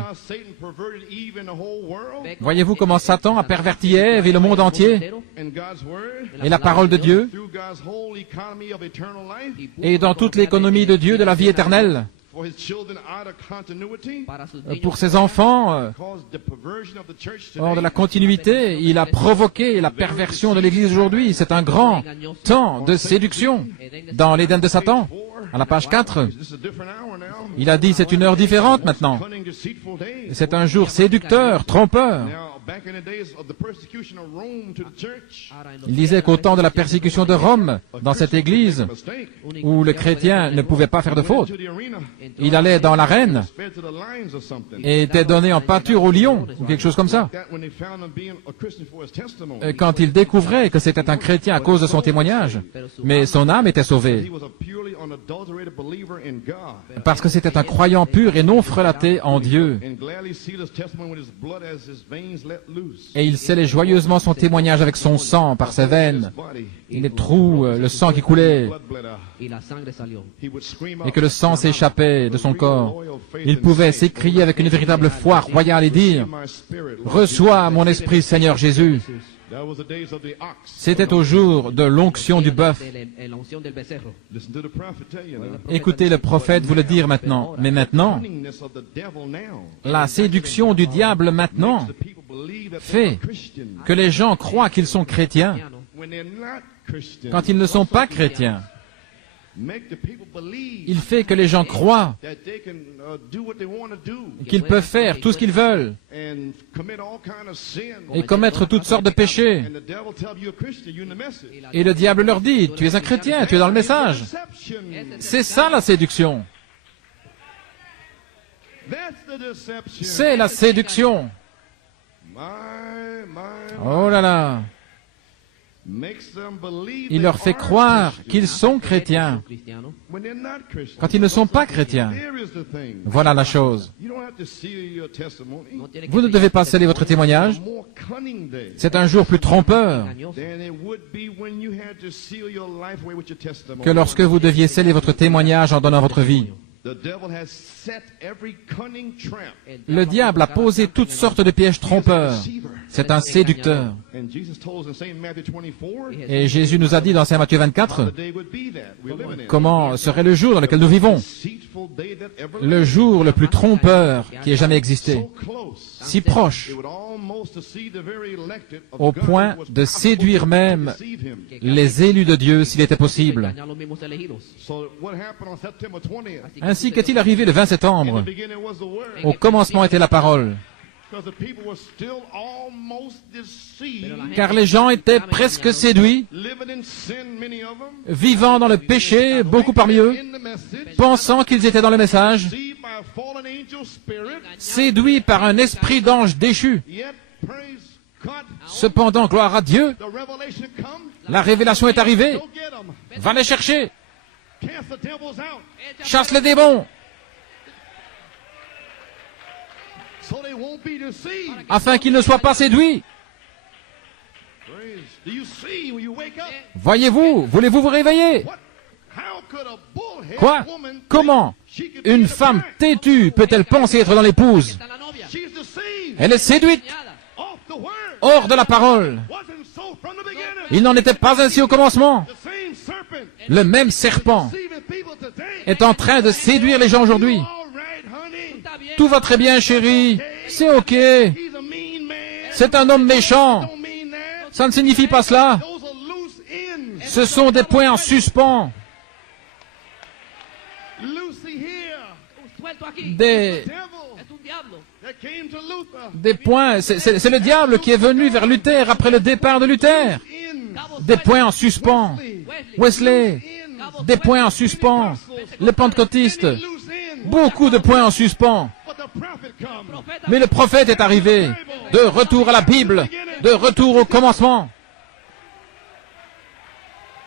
Voyez-vous comment Satan a perverti Ève et le monde entier et la parole de Dieu et dans toute l'économie de Dieu de la vie éternelle. Pour ses enfants, hors de la continuité, il a provoqué la perversion de l'Église aujourd'hui. C'est un grand temps de séduction. Dans l'Éden de Satan, à la page 4, il a dit c'est une heure différente maintenant. C'est un jour séducteur, trompeur. Il disait qu'au temps de la persécution de Rome, dans cette église, où le chrétien ne pouvait pas faire de faute, il allait dans l'arène et était donné en pâture au lion, ou quelque chose comme ça. Quand il découvrait que c'était un chrétien à cause de son témoignage, mais son âme était sauvée, parce que c'était un croyant pur et non frelaté en Dieu. Et il scellait joyeusement son témoignage avec son sang par ses veines. Et les trous, le sang qui coulait, et que le sang s'échappait de son corps. Il pouvait s'écrier avec une véritable foi royale et dire « Reçois mon esprit, Seigneur Jésus ». C'était au jour de l'onction du bœuf. Écoutez le prophète vous le dire maintenant. Mais maintenant, la séduction du diable maintenant fait que les gens croient qu'ils sont chrétiens quand ils ne sont pas chrétiens. Il fait que les gens croient qu'ils peuvent faire tout ce qu'ils veulent et commettre toutes sortes de péchés. Et le diable leur dit, tu es un chrétien, tu es dans le message. C'est ça la séduction. C'est la séduction. Oh là là. Il leur fait croire qu'ils sont chrétiens quand ils ne sont pas chrétiens. Voilà la chose. Vous ne devez pas sceller votre témoignage. C'est un jour plus trompeur que lorsque vous deviez sceller votre témoignage en donnant votre vie. Le diable a posé toutes sortes de pièges trompeurs. C'est un séducteur. Et Jésus nous a dit dans Saint Matthieu 24 comment serait le jour dans lequel nous vivons. Le jour le plus trompeur qui ait jamais existé. Si proche, au point de séduire même les élus de Dieu s'il était possible. Ainsi qu'est-il arrivé le 20 septembre? Au commencement était la parole. Car les gens étaient presque séduits, vivant dans le péché, beaucoup parmi eux, pensant qu'ils étaient dans le message, séduits par un esprit d'ange déchu. Cependant, gloire à Dieu, la révélation est arrivée. Va les chercher. Chasse les démons. Afin qu'ils ne soient pas séduits. Voyez-vous, voulez-vous vous réveiller? Quoi? Comment une femme têtue peut-elle penser être dans l'épouse? Elle est séduite, hors de la parole. Il n'en était pas ainsi au commencement. Le même serpent est en train de séduire les gens aujourd'hui. Tout va très bien, chérie. C'est ok. C'est un homme méchant. Ça ne signifie pas cela. Those are loose ends. Ce sont des points en suspens. Loosey here. Suelto aquí. Des Devil Es un diablo. that came to Luther. points. C'est le diable qui est venu vers Luther après le départ de Luther. Ends. Des points en suspens. Wesley. Des points en suspens. Les pentecôtistes. Loose ends. Beaucoup de points en suspens. But the prophet comes. Mais le prophète est arrivé. De retour à la Bible. De retour au commencement.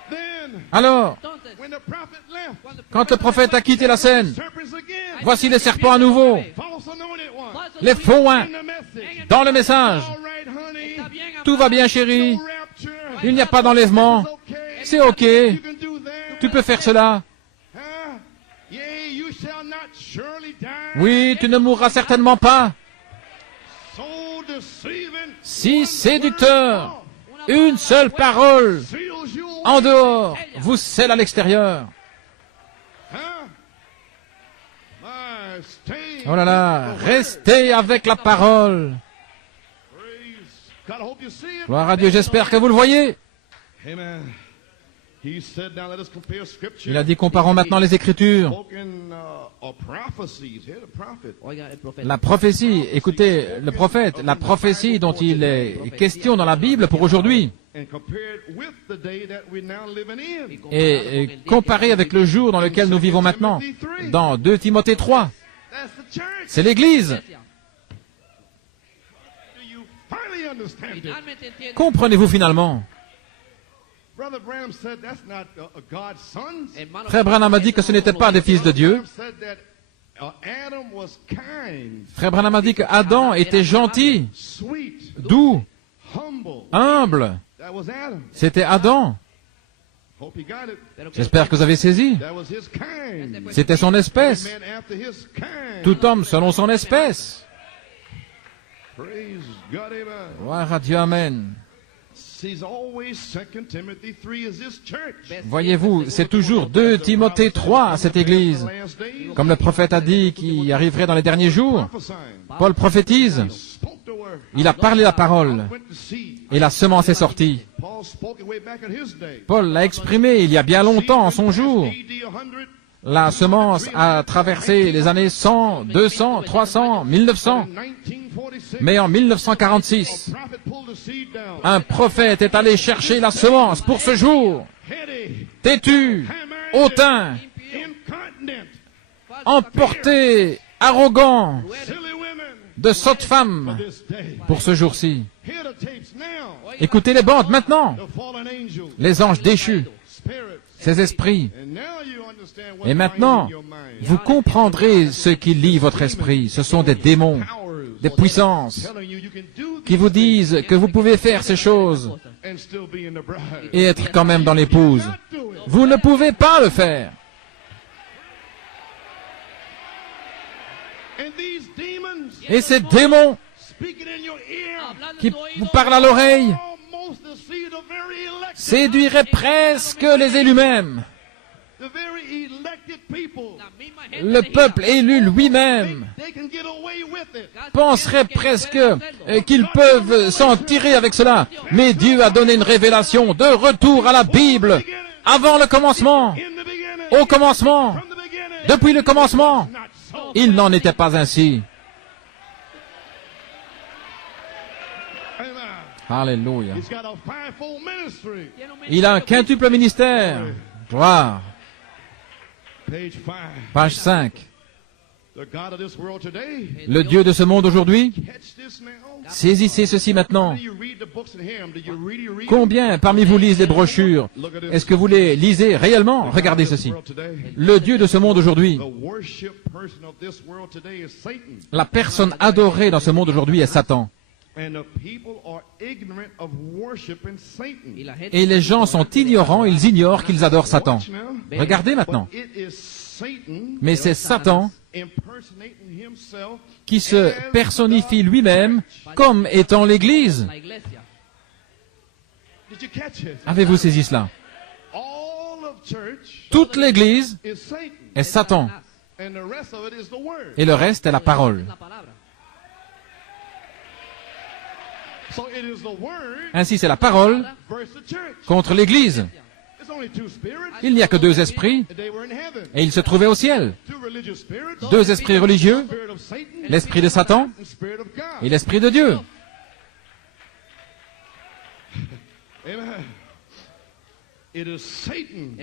Then, Alors, Entonces, when the prophet left, quand le prophète a quitté la scène, serpents again. voici les serpents à nouveau. False anointed one. Les faux oins. In the message. Dans le message. All right, honey. Tout va bien, chérie. No rapture. Il n'y a pas d'enlèvement. Okay. C'est ok. You can do that. Tu peux faire cela. Huh? Yea, you shall not surely die. Oui, tu ne mourras certainement pas. So deceiving. Si séducteur, une seule parole Seals you away. en dehors vous scelle à l'extérieur. Huh? My stay. Oh là là, restez avec la parole. Praise God. I hope you see it. Gloire à Dieu, j'espère que vous le voyez. Amen. He said, now let us compare scripture. Il a dit, comparons maintenant les Écritures. Spoken of prophecies. Here the prophet. oiga el profeta. La prophétie, écoutez, le prophète, la prophétie dont il est question dans la Bible pour aujourd'hui, And compared with the day that we're now living in. est comparée avec le jour dans lequel nous vivons maintenant, dans 2 Timothée 3. That's the church. C'est l'Église. Do you finally understand it? Finalmente entiende. Comprenez-vous finalement? Brother Branham said that's not God's sons. Hermano, Frère Branham a dit que ce n'était pas des fils de Dieu. Branham said that Adam was kind, Frère Branham a dit que Adam était gentil, sweet, doux, humble. humble. That was Adam. C'était Adam. Hope he got it. pero que J'espère que vous avez saisi. That was his kind. C'était son espèce. Man after his kind. Tout homme selon son espèce. Praise God, amen. Gloire à Dieu, amen. He's always 2 Timothy 3 is this church. Voyez-vous, c'est toujours 2 Timothée 3 à cette église. Last days, Comme le prophète a dit qu'il arriverait dans les derniers jours, prophesying. Paul prophétise. Spoke the word. Il a parlé la parole Went to see. et la semence est sortie. Paul spoke it way back in his day. Paul l'a exprimé il y a bien longtemps en son jour. AD 100, La semence a traversé les années 100, 200, 300, 1900. 1946. Mais en 1946, Prophet pulled the seed down. un prophète est allé chercher la semence pour ce jour. Heady, Têtu, hautain, incontinent, emporté, arrogant, silly women. de sottes femmes This day. pour ce jour-ci. Hear the tapes now. Écoutez les bandes maintenant. The fallen angels, Les anges déchus, spirits. ces esprits. And now you understand what Et lies maintenant, in your mind. vous comprendrez ce qui lie votre esprit. Ce sont des démons, Powers des puissances telling you you can do qui vous disent que vous pouvez faire ces choses and still be in the bride. et être quand même dans l'épouse. Not do it. Vous ne pouvez pas le faire. And these demons Et ces démons speaking in your ear qui vous parlent à l'oreille almost deceive the very elected, séduiraient presque les élus mêmes. the very elected people. Le peuple élu lui-même They can get away with it. penserait presque qu'ils peuvent s'en tirer avec cela. Mais Dieu a donné une révélation de retour à la Bible avant le commencement, In the beginning. au commencement, From the beginning. depuis le commencement. Not so. Il n'en était pas ainsi. Amen. Alléluia. He's got a fivefold ministry. Il a un quintuple ministère. Gloire. Page 5. Page 5. The God of this world today. Le Dieu de ce monde aujourd'hui, Catch this now. saisissez ceci maintenant. Do you read the books in him? Do you really read Combien parmi vous lisent les brochures? Est-ce que vous les lisez réellement? Regardez ceci. Le Dieu de ce monde aujourd'hui, The worship person of this world today is Satan. la personne adorée dans ce monde aujourd'hui est Satan. And the people are ignorant of worshiping Satan. Y la gente Et les gens sont ignorants, ils ignorent qu'ils adorent Satan. Watch now. Regardez maintenant. But it is Satan Mais c'est Satan impersonating himself. qui se personnifie lui-même comme étant l'Église. la iglesia. Did you catch it? Avez-vous saisi cela? All of church Toute l'Église is Satan. est Satan. And the rest of it is the word. Et le reste est la parole. La palabra. Ainsi, c'est la parole contre l'Église. Il n'y a que deux esprits, et ils se trouvaient au ciel. Deux esprits religieux, l'esprit de Satan et l'esprit de Dieu.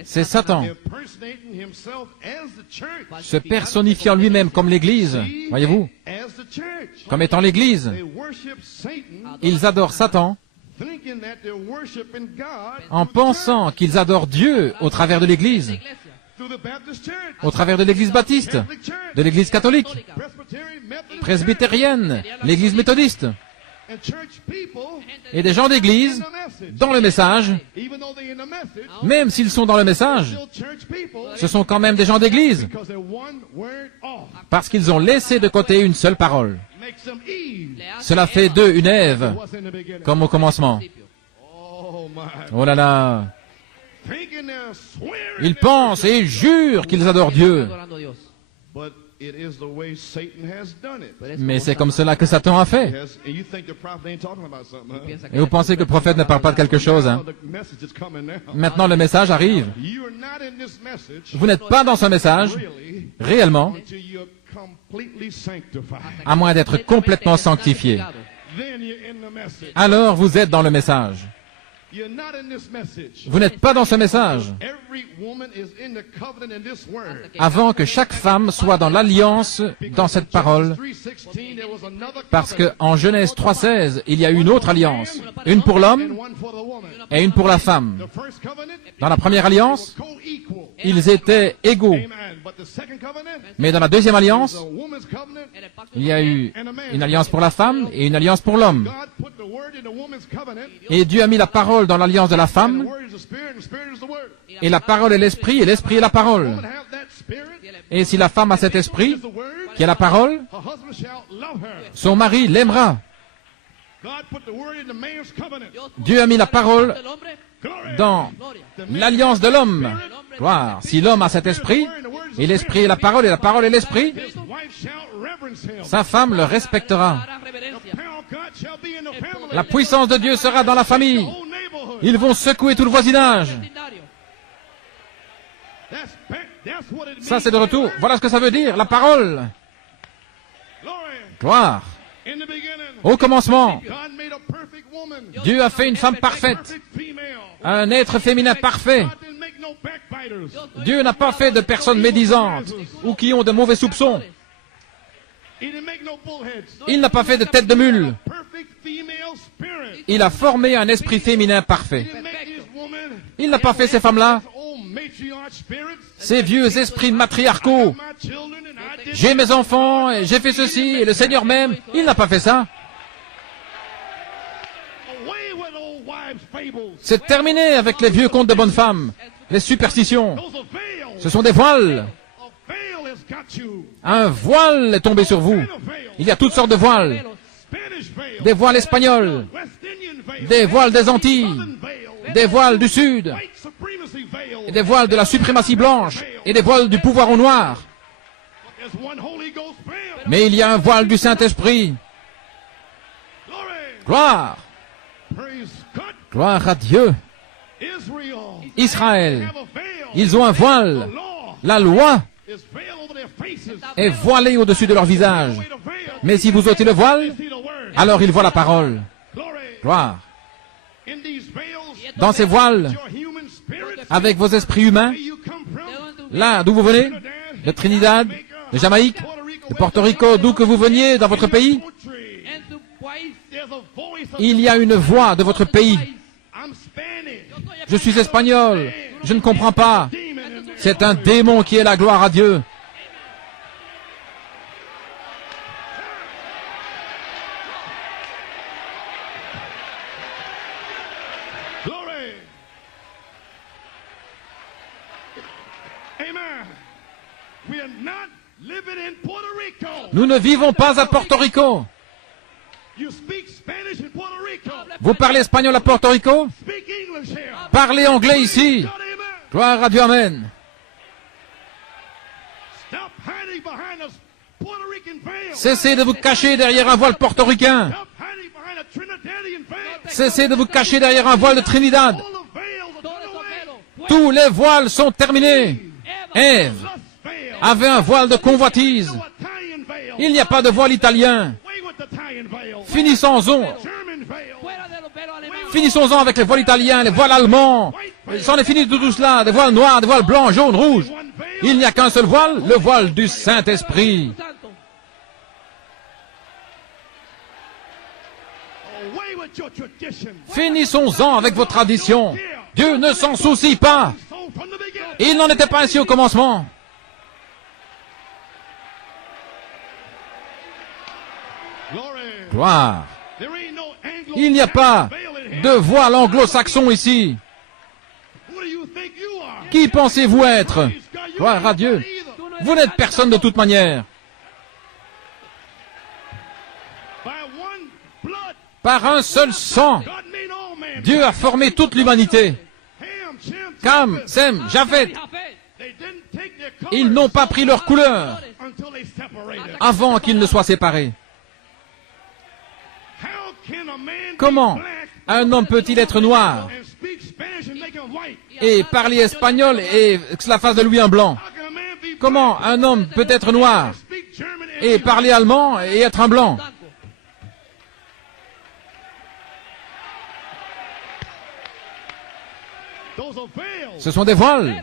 C'est Satan se personnifiant lui-même comme l'Église, voyez-vous, comme étant l'Église. Ils adorent Satan en pensant qu'ils adorent Dieu au travers de l'Église, au travers de l'Église baptiste, de l'Église catholique, presbytérienne, l'Église méthodiste. Et des gens d'église, dans le message, même s'ils sont dans le message, ce sont quand même des gens d'église, parce qu'ils ont laissé de côté une seule parole. Cela fait d'eux une Ève, comme au commencement. Oh là là! Ils pensent et ils jurent qu'ils adorent Dieu. Mais c'est comme cela que Satan a fait. Et vous pensez que le prophète ne parle pas de quelque chose, hein? Maintenant, le message arrive. Vous n'êtes pas dans ce message, réellement, à moins d'être complètement sanctifié. Alors, vous êtes dans le message. Vous n'êtes pas dans ce message. Avant que chaque femme soit dans l'alliance dans cette parole, parce qu'en Genèse 3,16, il y a une autre alliance, une pour l'homme et une pour la femme. Dans la première alliance, ils étaient égaux. Mais dans la deuxième alliance, il y a eu une alliance pour la femme et une alliance pour l'homme. Et Dieu a mis la parole dans l'alliance de la femme, et la parole est l'esprit, et l'esprit est la parole. Et si la femme a cet esprit, qui est la parole, son mari l'aimera. Dieu a mis la parole dans l'alliance de l'homme. Gloire. Si l'homme a cet esprit, et l'esprit est la parole est l'esprit, sa femme le respectera. La puissance de Dieu sera dans la famille. Ils vont secouer tout le voisinage. Ça, c'est de retour. Voilà ce que ça veut dire, la parole. Gloire. Au commencement, Dieu a fait une femme parfaite, un être féminin parfait. Dieu n'a pas fait de personnes médisantes ou qui ont de mauvais soupçons. Il n'a pas fait de tête de mule. Il a formé un esprit féminin parfait. Il n'a pas fait ces femmes-là, ces vieux esprits matriarcaux. J'ai mes enfants, et j'ai fait ceci, et le Seigneur m'aime. Il n'a pas fait ça. C'est terminé avec les vieux contes de bonnes femmes, les superstitions. Ce sont des voiles. Un voile est tombé sur vous. Il y a toutes sortes de voiles. Des voiles espagnols, des voiles des Antilles, des voiles du Sud, et des voiles de la suprématie blanche, et des voiles du pouvoir au noir. Mais il y a un voile du Saint-Esprit. Gloire! Gloire à Dieu! Israël, ils ont un voile. La loi est voilée au-dessus de leur visage. Mais si vous ôtez le voile, alors ils voient la parole. Gloire. Dans ces voiles, avec vos esprits humains, là d'où vous venez, de Trinidad, de Jamaïque, de Porto Rico, d'où que vous veniez dans votre pays, il y a une voix de votre pays. Je suis espagnol, je ne comprends pas. C'est un démon qui est la gloire à Dieu. Nous ne vivons pas à Porto Rico. Vous parlez espagnol à Porto Rico? Parlez anglais ici. Gloire à Dieu, amen. Cessez de vous cacher derrière un voile portoricain. Cessez de vous cacher derrière un voile de Trinidad. Tous les voiles sont terminés. Ève avait un voile de convoitise. Il n'y a pas de voile italien. Finissons-en avec les voiles italiens, les voiles allemands. C'en est fini de tout cela. Des voiles noirs, des voiles blancs, jaunes, rouges. Il n'y a qu'un seul voile, le voile du Saint-Esprit. Finissons-en avec vos traditions. Dieu ne s'en soucie pas. Il n'en était pas ainsi au commencement. Gloire. Il n'y a pas de voile anglo-saxon ici. Qui pensez-vous être? Gloire à Dieu. Vous n'êtes personne de toute manière. Par un seul sang, Dieu a formé toute l'humanité. Cam, Sem, Japhet. Ils n'ont pas pris leur couleur avant qu'ils ne soient séparés. Comment un homme peut-il être noir et parler espagnol et que cela fasse de lui un blanc? Comment un homme peut être noir et parler allemand et être un blanc? Ce sont des voiles.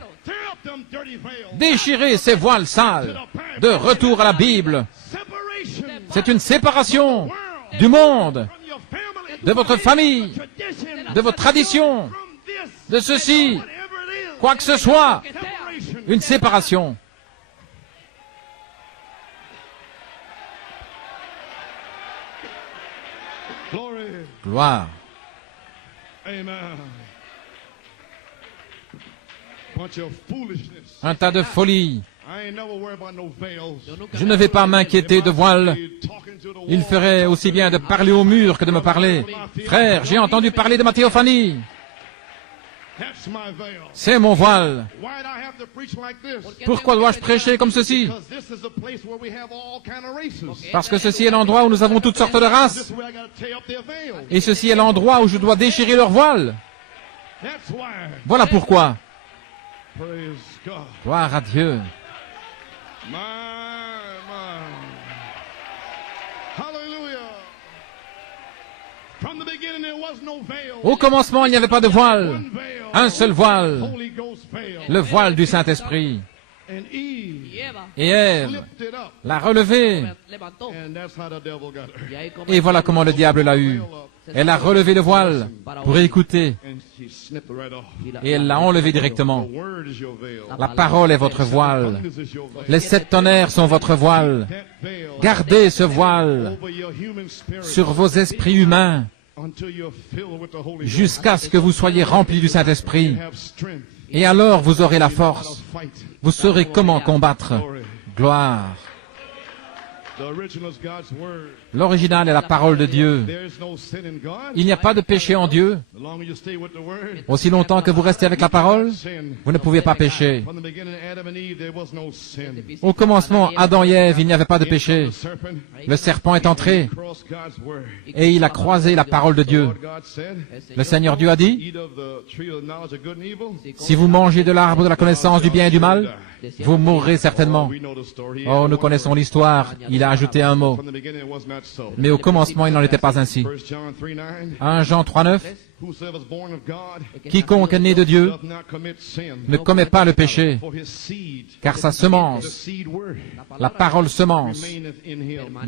Déchirez ces voiles sales. De retour à la Bible. C'est une séparation du monde, de votre famille, de votre tradition, de ceci, quoi que ce soit. Une séparation. Gloire. Un tas de folie. Je ne vais pas m'inquiéter de voiles. Il ferait aussi bien de parler au mur que de me parler. Frère, j'ai entendu parler de ma théophanie. C'est mon voile. Pourquoi dois-je prêcher comme ceci? Parce que ceci est l'endroit où nous avons toutes sortes de races. Et ceci est l'endroit où je dois déchirer leur voile. Voilà pourquoi. Gloire à Dieu. Au commencement, il n'y avait pas de voile. Un seul voile. Le voile du Saint-Esprit. Et Ève l'a relevé. Et voilà comment le diable l'a eu. Elle a relevé le voile pour écouter. Et elle l'a enlevé directement. La parole est votre voile. Les 7 tonnerres sont votre voile. Gardez ce voile sur vos esprits humains jusqu'à ce que vous soyez remplis du Saint-Esprit. Et alors vous aurez la force. Vous saurez comment combattre. Gloire. L'original est la parole de Dieu. Il n'y a pas de péché en Dieu. Aussi longtemps que vous restez avec la parole, vous ne pouvez pas pécher. Au commencement, Adam et Ève, il n'y avait pas de péché. Le serpent est entré et il a croisé la parole de Dieu. Le Seigneur Dieu a dit, si vous mangez de l'arbre de la connaissance du bien et du mal, vous mourrez certainement. Oh, nous connaissons l'histoire. Il a ajouté un mot. Mais au commencement, il n'en était pas ainsi. 1 Jean 3,9. Quiconque est né de Dieu ne commet pas le péché, car sa semence, la parole semence,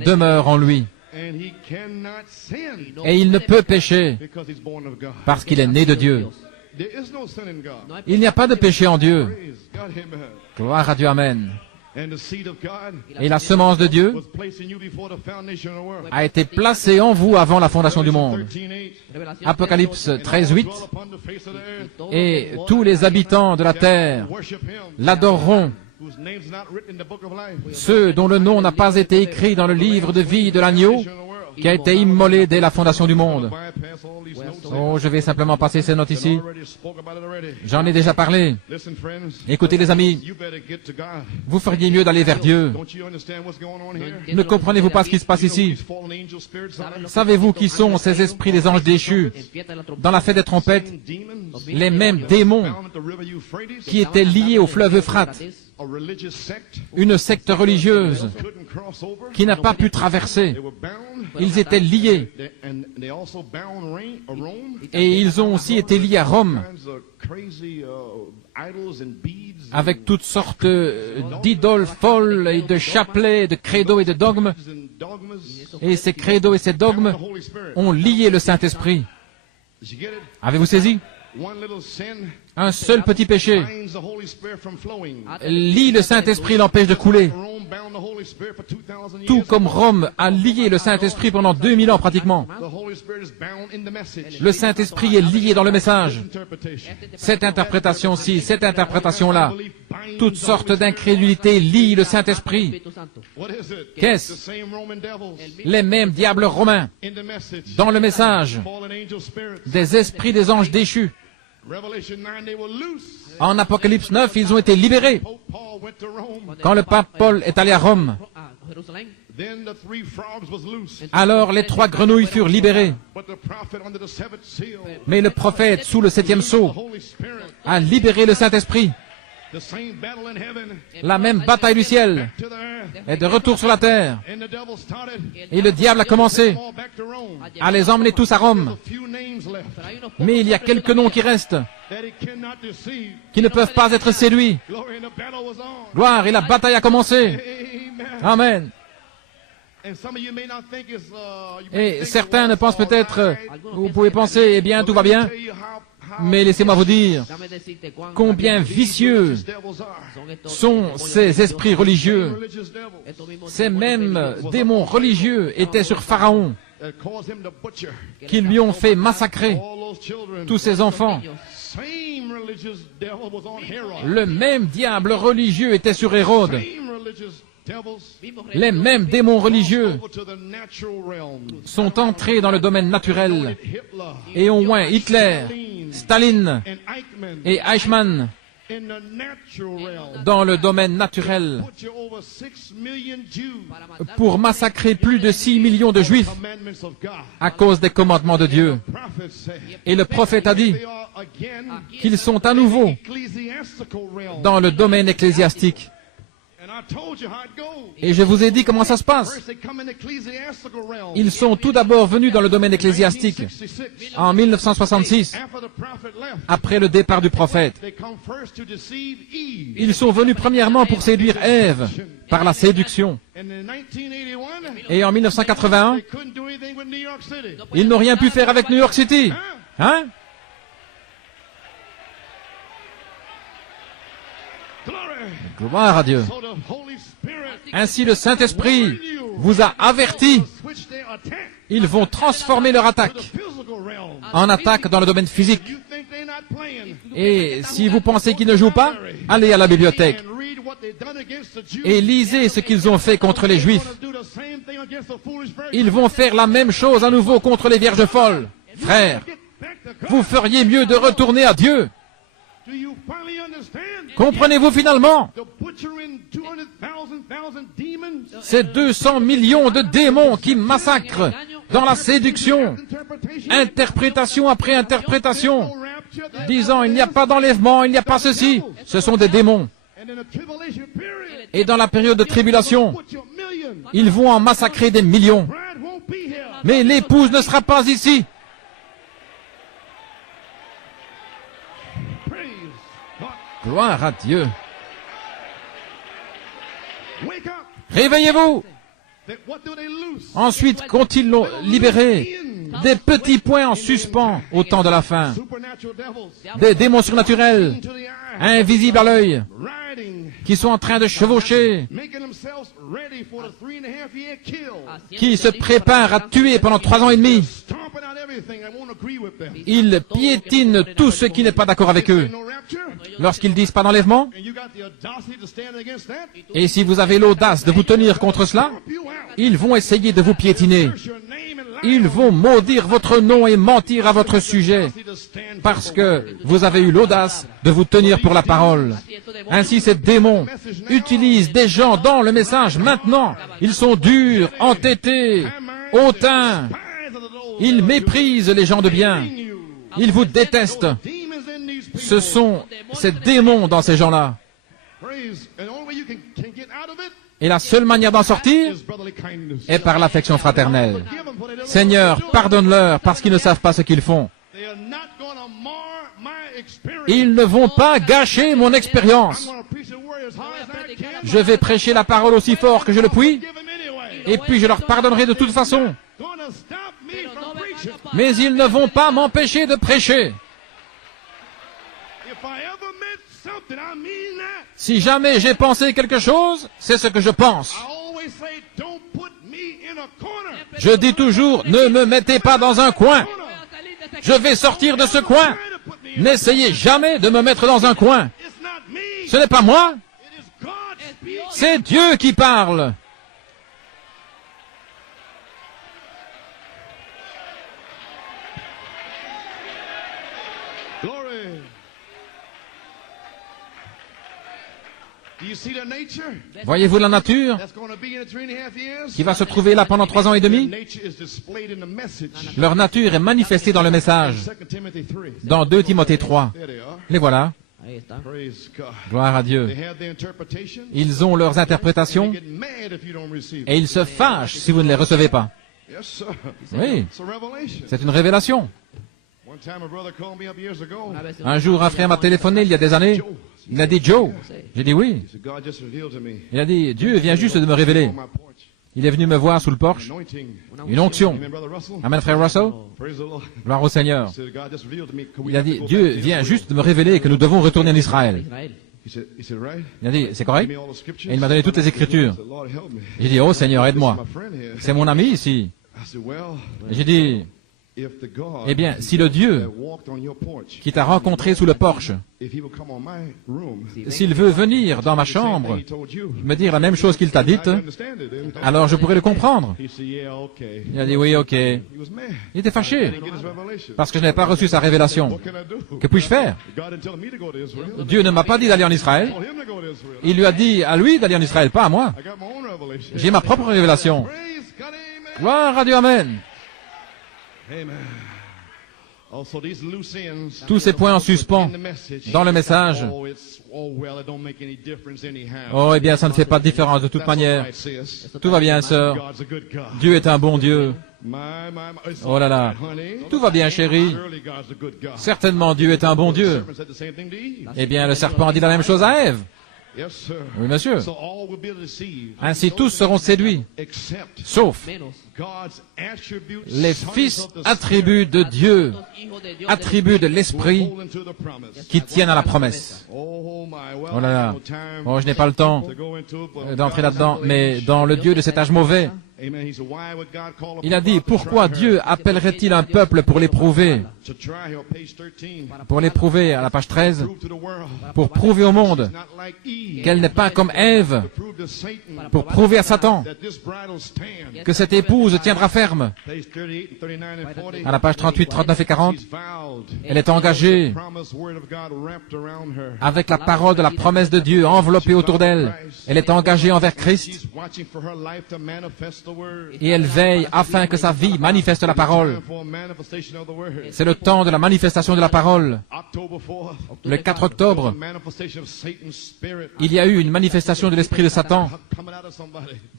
demeure en lui. Et il ne peut pécher parce qu'il est né de Dieu. Il n'y a pas de péché en Dieu. Gloire à Dieu, Amen. Et la semence de Dieu a été placée en vous avant la fondation du monde. Apocalypse 13:8. Et tous les habitants de la terre l'adoreront. Ceux dont le nom n'a pas été écrit dans le livre de vie de l'agneau qui a été immolé dès la fondation du monde. Oh, je vais simplement passer ces notes ici. J'en ai déjà parlé. Écoutez les amis, vous feriez mieux d'aller vers Dieu. Ne comprenez-vous pas ce qui se passe ici? Savez-vous qui sont ces esprits des anges déchus? Dans la fête des trompettes, les mêmes démons qui étaient liés au fleuve Euphrate, une secte religieuse qui n'a pas pu traverser. Ils étaient liés. Et ils ont aussi été liés à Rome, avec toutes sortes d'idoles folles et de chapelets, de credos et de dogmes. Et ces credos et ces dogmes ont lié le Saint-Esprit. Avez-vous saisi? Un seul petit péché lie le Saint-Esprit et l'empêche de couler. Tout comme Rome a lié le Saint-Esprit pendant 2000 ans pratiquement. Le Saint-Esprit est lié dans le message. Cette interprétation-ci, cette interprétation-là, toutes sortes d'incrédulités lient le Saint-Esprit. Qu'est-ce? Les mêmes diables romains dans le message des esprits des anges déchus. En Apocalypse 9, ils ont été libérés. Quand le pape Paul est allé à Rome, alors les 3 grenouilles furent libérées. Mais le prophète, sous le 7e sceau, a libéré le Saint-Esprit. La même bataille du ciel est de retour sur la terre. Et le diable a commencé à les emmener tous à Rome. Mais il y a quelques noms qui restent, qui ne peuvent pas être séduits. Gloire, et la bataille a commencé. Amen. Et certains ne pensent peut-être, vous pouvez penser, eh bien, tout va bien. Mais laissez-moi vous dire combien vicieux sont ces esprits religieux. Ces mêmes démons religieux étaient sur Pharaon, qui lui ont fait massacrer tous ses enfants. Le même diable religieux était sur Hérode. Les mêmes démons religieux sont entrés dans le domaine naturel et ont oint Hitler, Staline et Eichmann dans le domaine naturel pour massacrer plus de 6 millions de Juifs à cause des commandements de Dieu. Et le prophète a dit qu'ils sont à nouveau dans le domaine ecclésiastique. Et je vous ai dit comment ça se passe. Ils sont tout d'abord venus dans le domaine ecclésiastique en 1966, après le départ du prophète. Ils sont venus premièrement pour séduire Ève par la séduction. Et en 1981, ils n'ont rien pu faire avec New York City. Hein? Gloire à Dieu. Ainsi le Saint-Esprit vous a averti. Ils vont transformer leur attaque en attaque dans le domaine physique. Et si vous pensez qu'ils ne jouent pas, allez à la bibliothèque et lisez ce qu'ils ont fait contre les Juifs. Ils vont faire la même chose à nouveau contre les vierges folles. Frères, vous feriez mieux de retourner à Dieu. Comprenez-vous finalement? Ces 200 millions de démons qui massacrent dans la séduction, interprétation après interprétation, disant il n'y a pas d'enlèvement, il n'y a pas ceci, ce sont des démons. Et dans la période de tribulation, ils vont en massacrer des millions. Mais l'épouse ne sera pas ici. Gloire à Dieu. Réveillez-vous. Ensuite, qu'ont-ils libéré? Des petits points en suspens au temps de la fin. Des démons surnaturels, invisibles à l'œil, qui sont en train de chevaucher, qui se préparent à tuer pendant 3 ans et demi. Ils piétinent tout ce qui n'est pas d'accord avec eux. Lorsqu'ils disent pas d'enlèvement, et si vous avez l'audace de vous tenir contre cela, ils vont essayer de vous piétiner. ils vont maudire votre nom et mentir à votre sujet, parce que vous avez eu l'audace de vous tenir pour la parole. Ainsi, ces démons utilisent des gens dans le message maintenant. Ils sont durs, entêtés, hautains. Ils méprisent les gens de bien. Ils vous détestent. Ce sont ces démons dans ces gens-là. Et la seule manière d'en sortir est par l'affection fraternelle. Seigneur, pardonne-leur parce qu'ils ne savent pas ce qu'ils font. Ils ne vont pas gâcher mon expérience. Je vais prêcher la parole aussi fort que je le puis, et puis je leur pardonnerai de toute façon. Mais ils ne vont pas m'empêcher de prêcher. Si jamais j'ai pensé quelque chose, c'est ce que je pense. Je dis toujours, ne me mettez pas dans un coin. Je vais sortir de ce coin. N'essayez jamais de me mettre dans un coin. Ce n'est pas moi. C'est Dieu qui parle. Voyez-vous la nature qui va se trouver là pendant 3 ans et demi? Leur nature est manifestée dans le message, dans 2 Timothée 3. Les voilà. Gloire à Dieu. Ils ont leurs interprétations et ils se fâchent si vous ne les recevez pas. Oui, c'est une révélation. Un jour, un frère m'a téléphoné il y a des années. Il a dit, Joe. J'ai dit oui. Il a dit, Dieu vient juste de me révéler. Il est venu me voir sous le porche. Une onction. Amen, frère Russell. Gloire au Seigneur. Il a dit, Dieu vient juste de me révéler que nous devons retourner en Israël. Il a dit, c'est correct? Et il m'a donné toutes les Écritures. J'ai dit, oh Seigneur, aide-moi. C'est mon ami ici. J'ai dit, eh bien, si le Dieu qui t'a rencontré sous le porche, s'il veut venir dans ma chambre, me dire la même chose qu'il t'a dite, alors je pourrais le comprendre. Il a dit oui, ok. Il était fâché, parce que je n'avais pas reçu sa révélation. Que puis-je faire? Dieu ne m'a pas dit d'aller en Israël. Il lui a dit à lui d'aller en Israël, pas à moi. J'ai ma propre révélation. Gloire à Dieu, amen. Tous ces points en suspens dans le message. Oh, eh bien, ça ne fait pas de différence de toute manière. Tout va bien, sœur. Dieu est un bon Dieu. Oh là là. Tout va bien, chérie. Certainement, Dieu est un bon Dieu. Eh bien, le serpent a dit la même chose à Ève. Oui, monsieur. Ainsi, tous seront séduits, sauf les fils attributs de Dieu, attributs de l'Esprit, qui tiennent à la promesse. Oh là là. Oh, je n'ai pas le temps d'entrer là-dedans, mais dans le Dieu de cet âge mauvais, il a dit, pourquoi Dieu appellerait-il un peuple pour l'éprouver? Pour l'éprouver à la page 13, pour prouver au monde qu'elle n'est pas comme Ève, pour prouver à Satan que cette épouse tiendra ferme. À la page 38, 39 et 40, elle est engagée avec la parole de la promesse de Dieu enveloppée autour d'elle. Elle est engagée envers Christ et elle veille afin que sa vie manifeste la parole. C'est le temps de la manifestation de la parole. Le 4 octobre, il y a eu une manifestation de l'esprit de Satan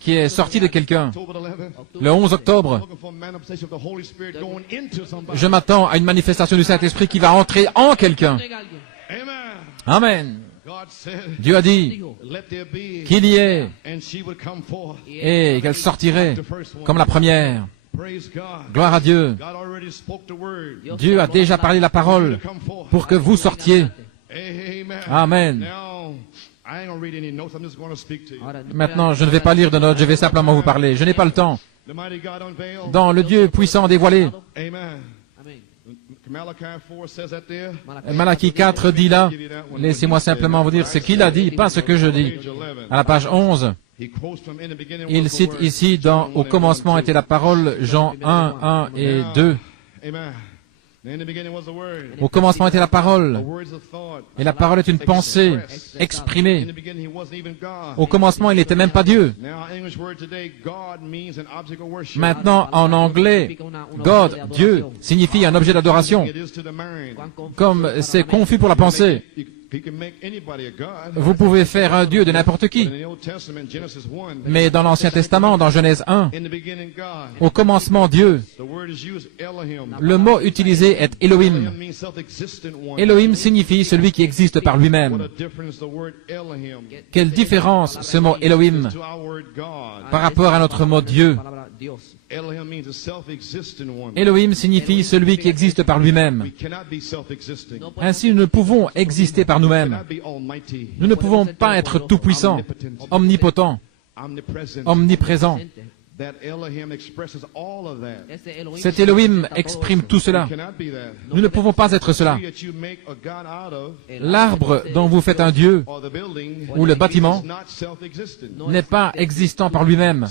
qui est sortie de quelqu'un. Le 11 octobre, je m'attends à une manifestation du Saint-Esprit qui va entrer en quelqu'un. Amen. Dieu a dit qu'il y ait et qu'elle sortirait comme la première. Gloire à Dieu. Dieu a déjà parlé la parole pour que vous sortiez. Amen. Maintenant, je ne vais pas lire de notes, je vais simplement vous parler. Je n'ai pas le temps. Dans le Dieu puissant dévoilé, Malachie 4 dit là, laissez-moi simplement vous dire ce qu'il a dit, pas ce que je dis. À la page 11, Il cite ici au commencement était la parole, Jean 1, 1 et 2. Au commencement était la parole, et la parole est une pensée exprimée. Au commencement, il n'était même pas Dieu. Maintenant, en anglais, God, Dieu, signifie un objet d'adoration. Comme c'est confus pour la pensée, vous pouvez faire un Dieu de n'importe qui. Mais dans l'Ancien Testament, dans Genèse 1, au commencement Dieu, le mot utilisé est Elohim. Elohim signifie celui qui existe par lui-même. Quelle différence ce mot Elohim par rapport à notre mot Dieu. Elohim signifie celui qui existe par lui-même. Ainsi, nous ne pouvons exister par nous-mêmes. Nous ne pouvons pas être tout-puissants, omnipotents, omniprésents. Cet Elohim exprime tout cela. Nous ne pouvons pas être cela. L'arbre dont vous faites un Dieu, ou le bâtiment, n'est pas existant par lui-même.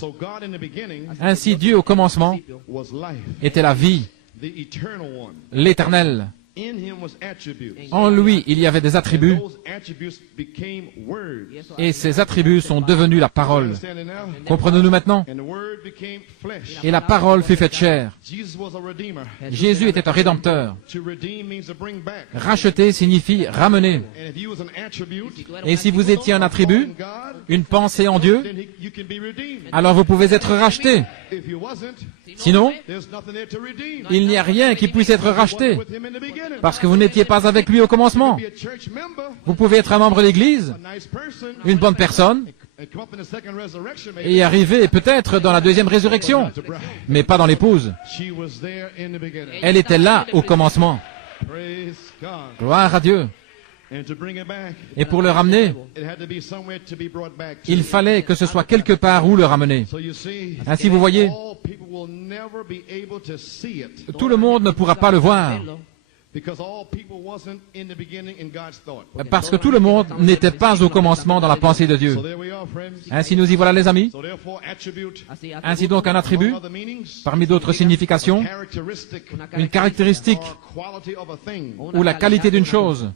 Ainsi, Dieu au commencement était la vie, l'éternel. En lui, il y avait des attributs, et ces attributs sont devenus la parole. Comprenons-nous maintenant? Et la parole fut faite chair. Jésus était un rédempteur. Racheter signifie ramener. Et si vous étiez un attribut, une pensée en Dieu, alors vous pouvez être racheté. Sinon, il n'y a rien qui puisse être racheté, parce que vous n'étiez pas avec lui au commencement. Vous pouvez être un membre d'église, une bonne personne, et arriver peut-être dans la deuxième résurrection, mais pas dans l'épouse. Elle était là au commencement. Gloire à Dieu. Et pour le ramener, il fallait que ce soit quelque part où le ramener. Ainsi, vous voyez, tout le monde ne pourra pas le voir. Parce que tout le monde n'était pas au commencement dans la pensée de Dieu. Ainsi nous y voilà les amis. Ainsi donc un attribut, parmi d'autres significations, une caractéristique ou la qualité d'une chose.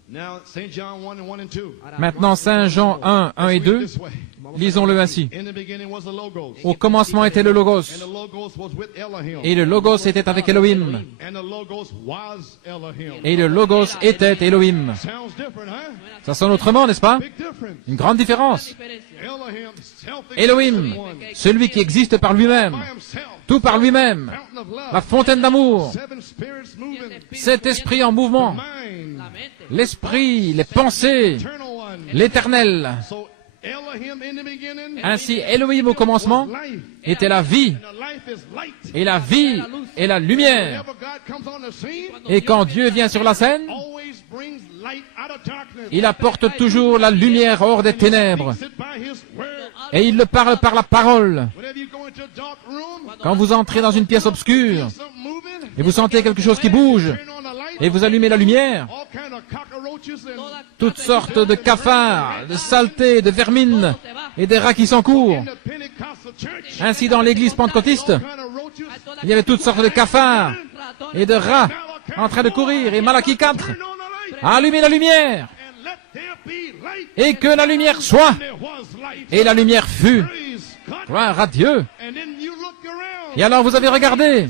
Maintenant Saint Jean 1, 1 et 2, lisons-le ainsi. Au commencement était le Logos, et le Logos était avec Elohim. Et le Logos était Elohim. Ça sonne autrement, n'est-ce pas? Une grande différence. Elohim, celui qui existe par lui-même, tout par lui-même, la fontaine d'amour, cet esprit en mouvement, l'esprit, les pensées, l'éternel. Ainsi, Elohim au commencement était la vie, et la vie est la lumière. Et quand Dieu vient sur la scène, il apporte toujours la lumière hors des ténèbres. Et il le parle par la parole. Quand vous entrez dans une pièce obscure, et vous sentez quelque chose qui bouge, et vous allumez la lumière, toutes sortes de cafards, de saletés, de vermines et des rats qui s'encourent. Ainsi, dans l'église pentecôtiste, il y avait toutes sortes de cafards et de rats en train de courir. Et Malachie 4, allumez la lumière, et que la lumière soit. Et la lumière fut. Gloire à Dieu. Et alors vous avez regardé.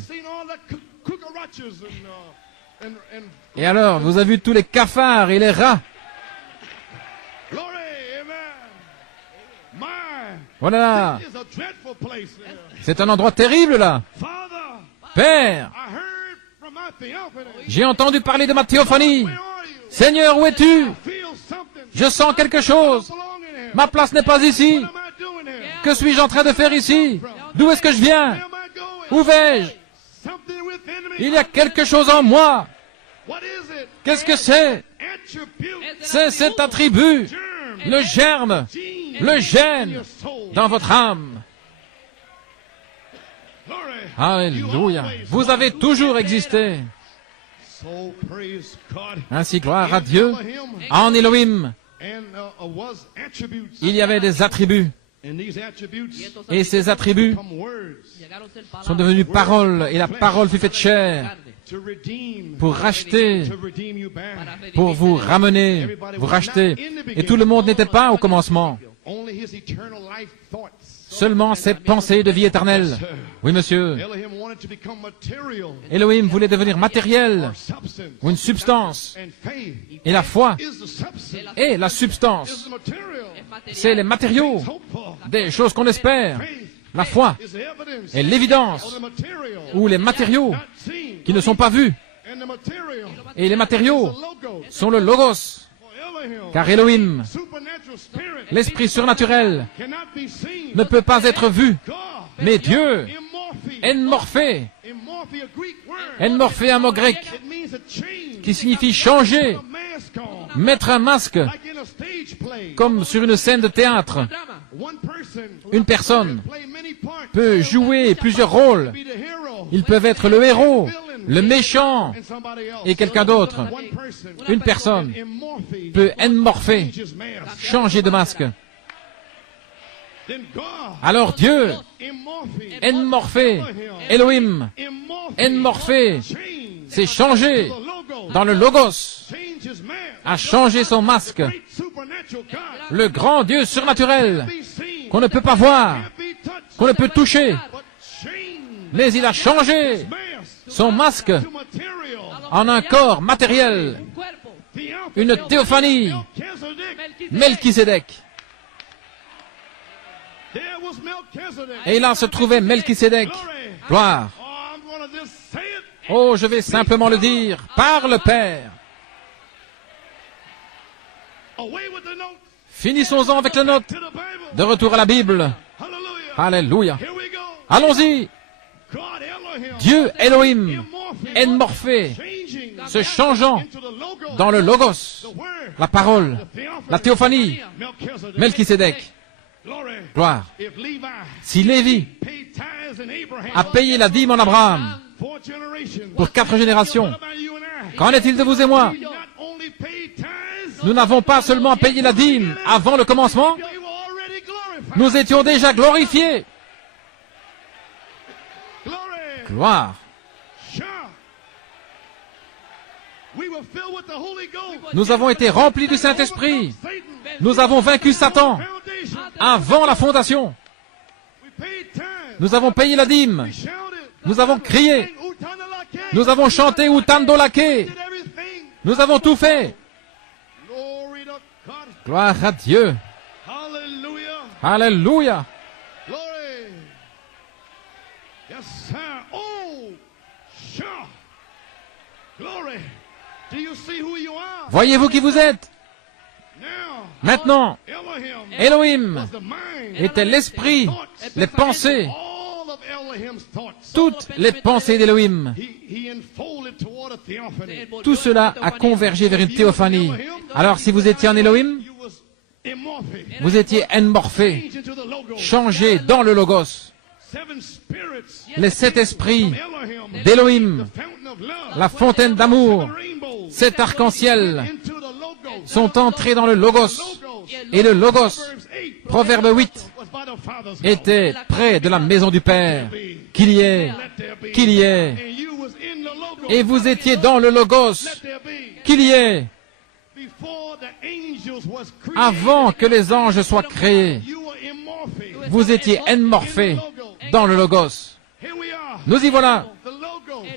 Et alors, vous avez vu tous les cafards et les rats. Voilà. C'est un endroit terrible, là. Père, j'ai entendu parler de ma théophanie. Seigneur, où es-tu? Je sens quelque chose. Ma place n'est pas ici. Que suis-je en train de faire ici? D'où est-ce que je viens? Où vais-je? Il y a quelque chose en moi. Qu'est-ce que c'est? C'est cet attribut, le germe, le gène dans votre âme. Alléluia. Vous avez toujours existé. Ainsi, gloire à Dieu. En Elohim, il y avait des attributs. Et ces attributs sont devenus paroles, et la parole fut faite chair pour racheter, pour vous ramener, vous racheter. Et tout le monde n'était pas au commencement. Seulement ses pensées de vie éternelle. Oui, monsieur. Elohim voulait devenir matériel, ou une substance. Et la foi est la substance. C'est les matériaux, des choses qu'on espère. La foi est l'évidence, ou les matériaux qui ne sont pas vus. Et les matériaux sont le logos. Car Elohim, l'esprit surnaturel, ne peut pas être vu. Mais Dieu, enmorphé, enmorphé, un mot grec, qui signifie changer, mettre un masque, comme sur une scène de théâtre. Une personne peut jouer plusieurs rôles. Ils peuvent être le héros, le méchant et quelqu'un d'autre. Une personne peut enmorpher, changer de masque. Alors Dieu, enmorphé, Elohim, enmorphé, s'est changé dans le Logos, a changé son masque. Le grand Dieu surnaturel, qu'on ne peut pas voir, qu'on ne peut toucher, mais il a changé son masque en un corps matériel, une théophanie, Melchisédek. Et là se trouvait Melchisédek. Gloire. Oh, je vais simplement le dire, par le Père. Finissons-en avec la note. De retour à la Bible. Alléluia. Allons-y. Dieu Elohim, enmorphé, se changeant dans le Logos, la parole, la théophanie, Melchisédek. Gloire. Si Lévi a payé la dîme en Abraham pour 4 générations, qu'en est-il de vous et moi? Nous n'avons pas seulement payé la dîme avant le commencement, nous étions déjà glorifiés. Gloire. Nous avons été remplis du Saint-Esprit. Nous avons vaincu Satan avant la fondation. Nous avons payé la dîme. Nous avons crié. Nous avons chanté Utandolake. Nous avons tout fait. Gloire à Dieu. Alléluia. Voyez-vous qui vous êtes? Maintenant, Elohim était l'esprit, les pensées, toutes les pensées d'Elohim. Tout cela a convergé vers une théophanie. Alors si vous étiez en Elohim, vous étiez enmorphé, changé dans le Logos. Les 7 esprits d'Elohim, la fontaine d'amour, 7 arcs-en-ciel sont entrés dans le Logos. Et le Logos, Proverbe 8, était près de la maison du Père. Qu'il y ait. Et vous étiez dans le Logos. Qu'il y ait. Avant que les anges soient créés, vous étiez enmorphés dans le Logos. Nous y voilà.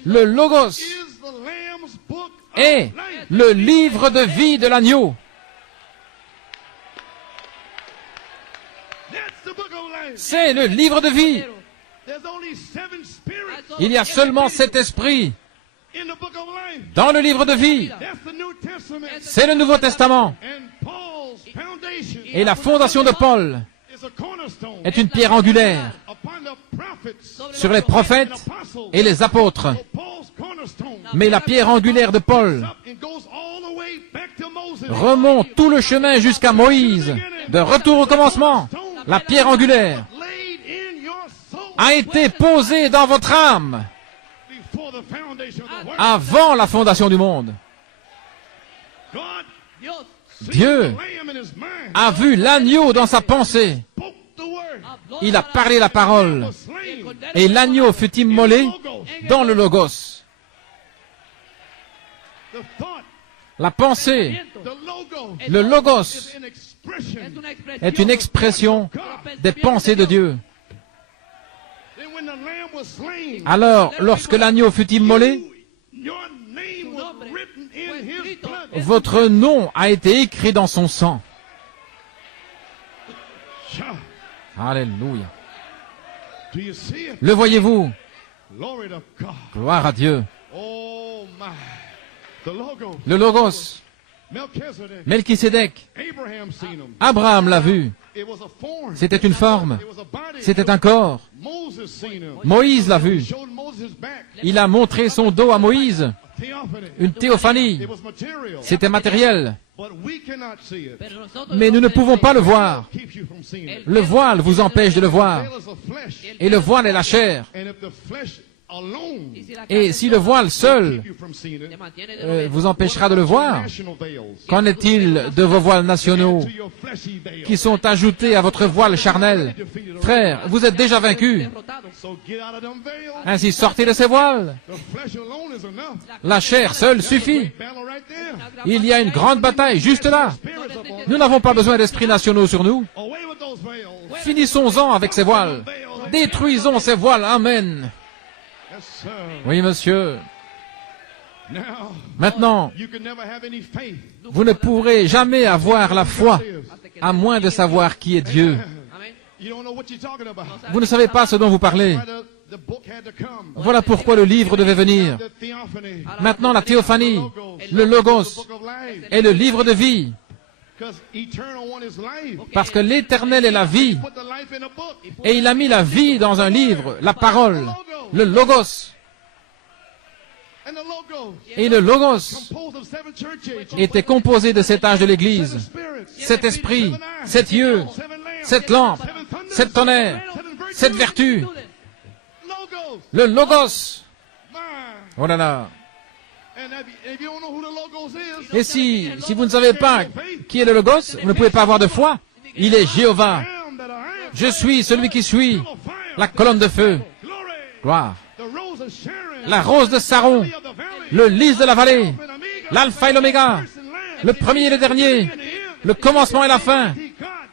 Le Logos est le livre de vie de l'agneau. C'est le livre de vie. Il y a seulement 7 esprits dans le livre de vie. C'est le Nouveau Testament. Et la fondation de Paul est une pierre angulaire sur les prophètes et les apôtres. Mais la pierre angulaire de Paul remonte tout le chemin jusqu'à Moïse. De retour au commencement, la pierre angulaire a été posée dans votre âme avant la fondation du monde. Dieu a vu l'agneau dans sa pensée Il a parlé la parole. Et l'agneau fut immolé dans le Logos. La pensée, le Logos, est une expression des pensées de Dieu. Alors, lorsque l'agneau fut immolé, votre nom a été écrit dans son sang. Alléluia. Le voyez-vous? Gloire à Dieu. Le Logos, Melchisédek, Abraham l'a vu. C'était une forme, c'était un corps. Moïse l'a vu. Il a montré son dos à Moïse. Une théophanie. C'était matériel. Mais nous ne pouvons pas le voir. Le voile vous empêche de le voir. Et le voile est la chair. Et si le voile seul vous empêchera de le voir, qu'en est-il de vos voiles nationaux qui sont ajoutés à votre voile charnel? Frère, vous êtes déjà vaincus. Ainsi sortez de ces voiles. La chair seule suffit. Il y a une grande bataille juste là. Nous n'avons pas besoin d'esprits nationaux sur nous. Finissons-en avec ces voiles. Détruisons ces voiles. Amen. Oui, monsieur. Maintenant, vous ne pourrez jamais avoir la foi à moins de savoir qui est Dieu. Vous ne savez pas ce dont vous parlez. Voilà pourquoi le livre devait venir. Maintenant, la théophanie, le Logos, est le livre de vie. Parce que l'Éternel est la vie. Et il a mis la vie dans un livre, la parole, le Logos. Et le Logos était composé de 7 âges de l'Église, 7 esprits, 7 yeux, 7 lampes, 7 tonnerres, 7 vertus. Le Logos. Oh là là. Et si vous ne savez pas qui est le Logos, vous ne pouvez pas avoir de foi. Il est Jéhovah. Je suis celui qui suis, la colonne de feu. Gloire. La rose de Saron, le lys de la vallée, l'alpha et l'oméga, le premier et le dernier, le commencement et la fin,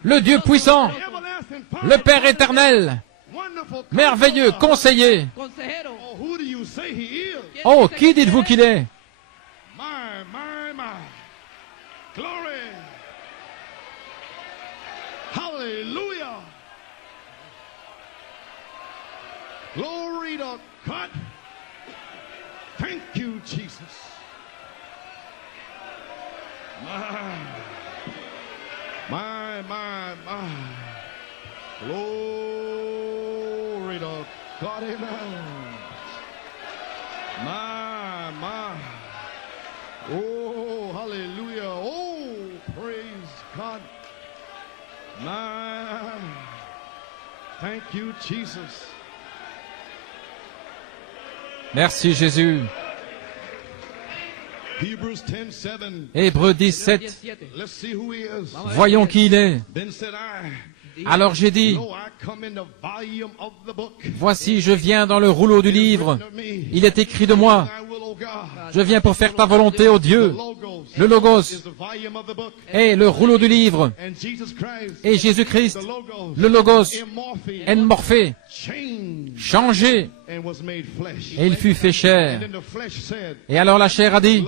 le Dieu puissant, le Père éternel, merveilleux conseiller. Oh, qui dites-vous qu'il est? Hallelujah. Glory to God. Thank you, Jesus. My. Glory to God, amen. My. Oh, hallelujah. Oh, praise God. My. Thank you, Jesus. Merci Jésus. Hébreux 17. Voyons qui il est. Alors j'ai dit, voici, je viens dans le rouleau du livre. Il est écrit de moi. Je viens pour faire ta volonté, ô Dieu. Le Logos est le rouleau du livre. Et Jésus-Christ, le Logos, est morphé, changé. Et il fut fait chair. Et alors la chair a dit,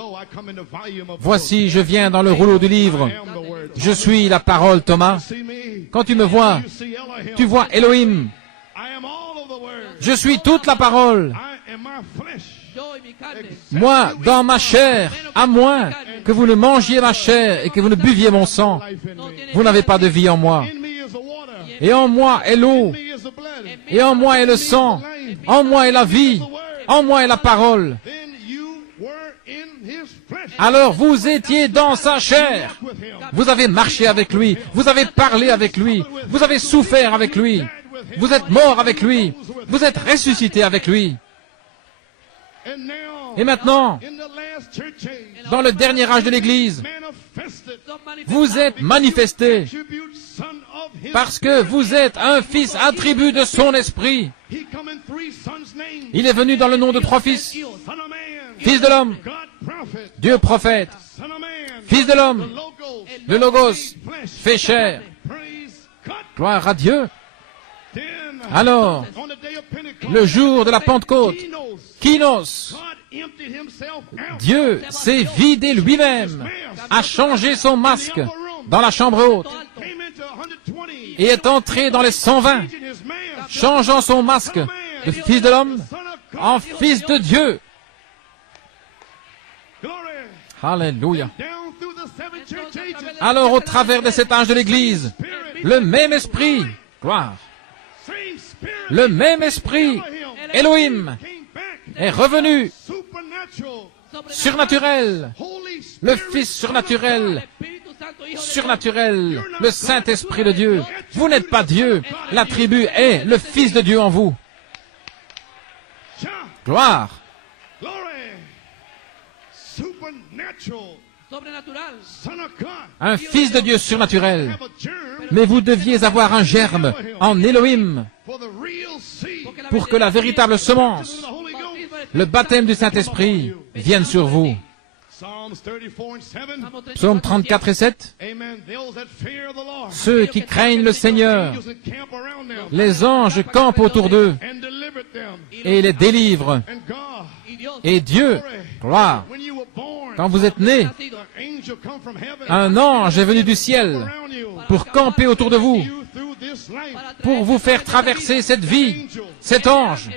voici, je viens dans le rouleau du livre. Je suis la parole, Thomas. Quand tu me vois, tu vois Elohim. Je suis toute la parole. Moi, dans ma chair, à moins que vous ne mangiez ma chair et que vous ne buviez mon sang, vous n'avez pas de vie en moi. Et en moi est l'eau, et en moi est le sang, en moi est la vie, en moi est la parole. Alors vous étiez dans sa chair. Vous avez marché avec lui, vous avez parlé avec lui, vous avez souffert avec lui, vous êtes mort avec lui, vous êtes ressuscité avec lui. Et maintenant, dans le dernier âge de l'Église, vous êtes manifestés parce que vous êtes un fils attribut de son esprit. Il est venu dans le nom de 3 fils. Fils de l'homme, Dieu prophète. Fils de l'homme, le Logos, fait chair. Gloire à Dieu. Alors, le jour de la Pentecôte, Kinos, Dieu s'est vidé lui-même, a changé son masque dans la chambre haute et est entré dans les 120, changeant son masque de fils de l'homme en fils de Dieu. Alléluia. Alors, au travers de cet âge de l'Église, le même esprit, gloire, le même esprit, Elohim, est revenu, surnaturel, le Fils surnaturel, le Saint-Esprit de Dieu. Vous n'êtes pas Dieu, l'attribut est le Fils de Dieu en vous. Gloire. Un Fils de Dieu surnaturel. Mais vous deviez avoir un germe en Elohim pour que la véritable semence, le baptême du Saint-Esprit, vienne sur vous. Psaume 34 et 7. Ceux qui craignent le Seigneur, les anges campent autour d'eux et les délivrent. Et Dieu, gloire, quand vous êtes né, un ange est venu du ciel pour camper autour de vous, pour vous faire traverser cette vie. Cet ange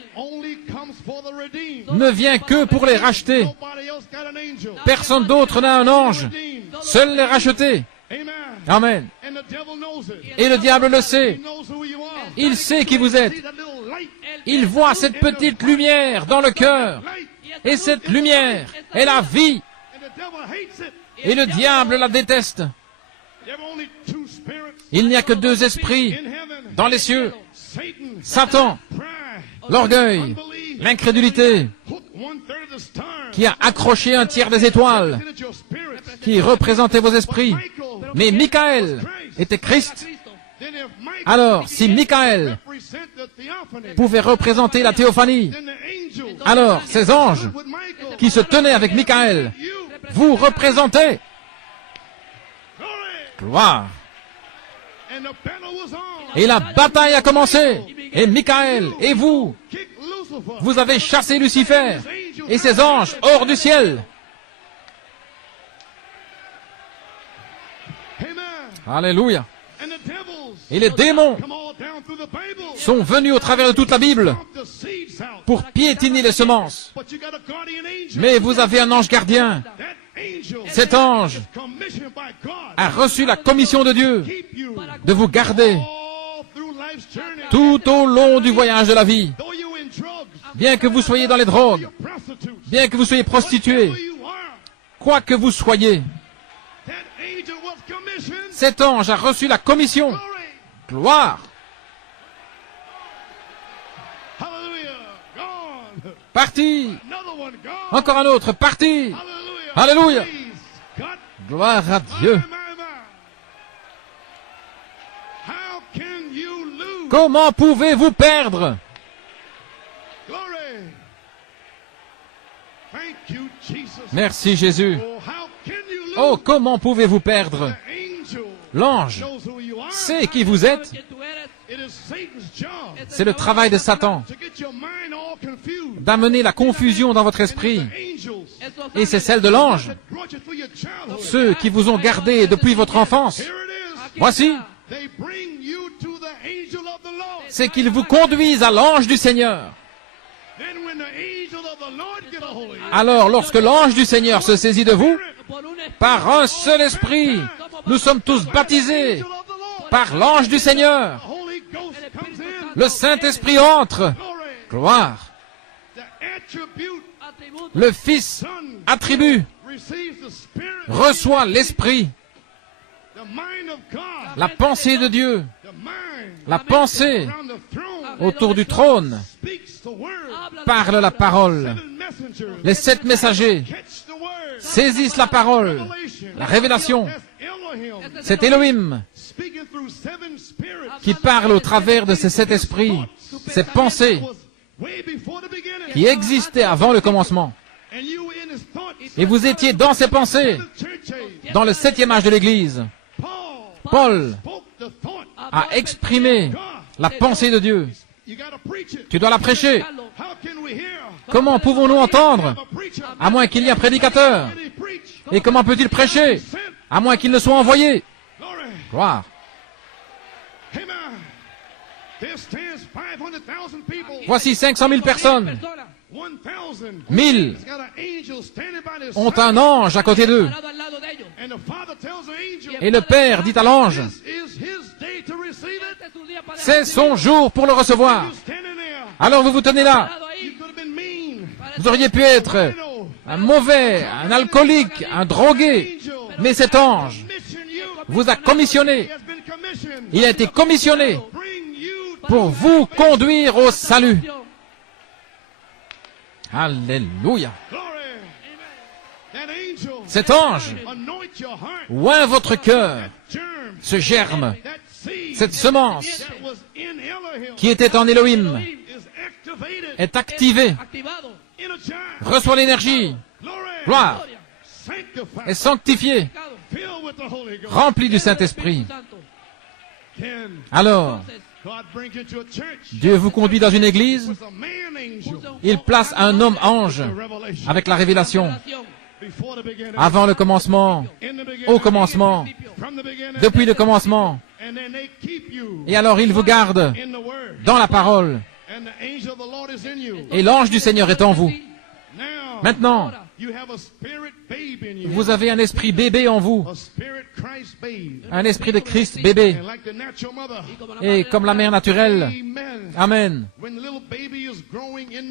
ne vient que pour les racheter. Personne d'autre n'a un ange, seuls les rachetés. Amen. Et le diable le sait. Il sait qui vous êtes. Il voit cette petite lumière dans le cœur. Et cette lumière est la vie. Et le diable la déteste. Il n'y a que 2 esprits dans les cieux. Satan, l'orgueil, l'incrédulité, qui a accroché un tiers des étoiles, qui représentait vos esprits. Mais Michael était Christ. Alors, si Michael pouvait représenter la théophanie, alors ces anges qui se tenaient avec Michael, vous représentez. Gloire. Et la bataille a commencé. Et Michael et vous, vous avez chassé Lucifer et ses anges hors du ciel. Alléluia. Et les démons sont venus au travers de toute la Bible pour piétiner les semences. Mais vous avez un ange gardien. Cet ange a reçu la commission de Dieu de vous garder tout au long du voyage de la vie. Bien que vous soyez dans les drogues, bien que vous soyez prostitué, quoi que vous soyez, cet ange a reçu la commission. Gloire. Parti. Encore un autre. Parti. Alléluia. Gloire à Dieu. Comment pouvez-vous perdre? Merci Jésus. Oh, comment pouvez-vous perdre? L'ange sait qui vous êtes. C'est le travail de Satan d'amener la confusion dans votre esprit. Et c'est celle de l'ange. Ceux qui vous ont gardé depuis votre enfance. Voici. C'est qu'ils vous conduisent à l'ange du Seigneur. Alors, lorsque l'ange du Seigneur se saisit de vous, par un seul esprit, nous sommes tous baptisés par l'ange du Seigneur. Le Saint-Esprit entre. Gloire. Le Fils, attribut, reçoit l'Esprit. La pensée de Dieu, la pensée autour du trône, parle la parole Les 7 messagers saisissent la parole, la révélation. C'est Elohim qui parle au travers de ces 7 esprits, ces pensées qui existaient avant le commencement. Et vous étiez dans ces pensées, dans le 7e âge de l'Église. Paul a exprimé la pensée de Dieu. Tu dois la prêcher. Comment pouvons-nous entendre à moins qu'il y ait un prédicateur? Et comment peut-il prêcher à moins qu'il ne soit envoyé? Gloire. Voici 500 000 personnes. 1000 ont un ange à côté d'eux. Et le Père dit à l'ange, c'est son jour pour le recevoir. Alors vous vous tenez là. Vous auriez pu être un mauvais, un alcoolique, un drogué. Mais cet ange vous a commissionné. Il a été commissionné pour vous conduire au salut. Alléluia. Cet ange oint votre cœur, ce germe, cette semence qui était en Elohim est activée, reçoit l'énergie, gloire, est sanctifiée, remplie du Saint-Esprit. Alors, Dieu vous conduit dans une église, il place un homme ange avec la révélation. Avant le commencement, au commencement, depuis le commencement. Et alors il vous garde dans la parole. Et l'ange du Seigneur est en vous. Maintenant, vous avez un esprit bébé en vous. Un esprit de Christ bébé. Et comme la mère naturelle, amen.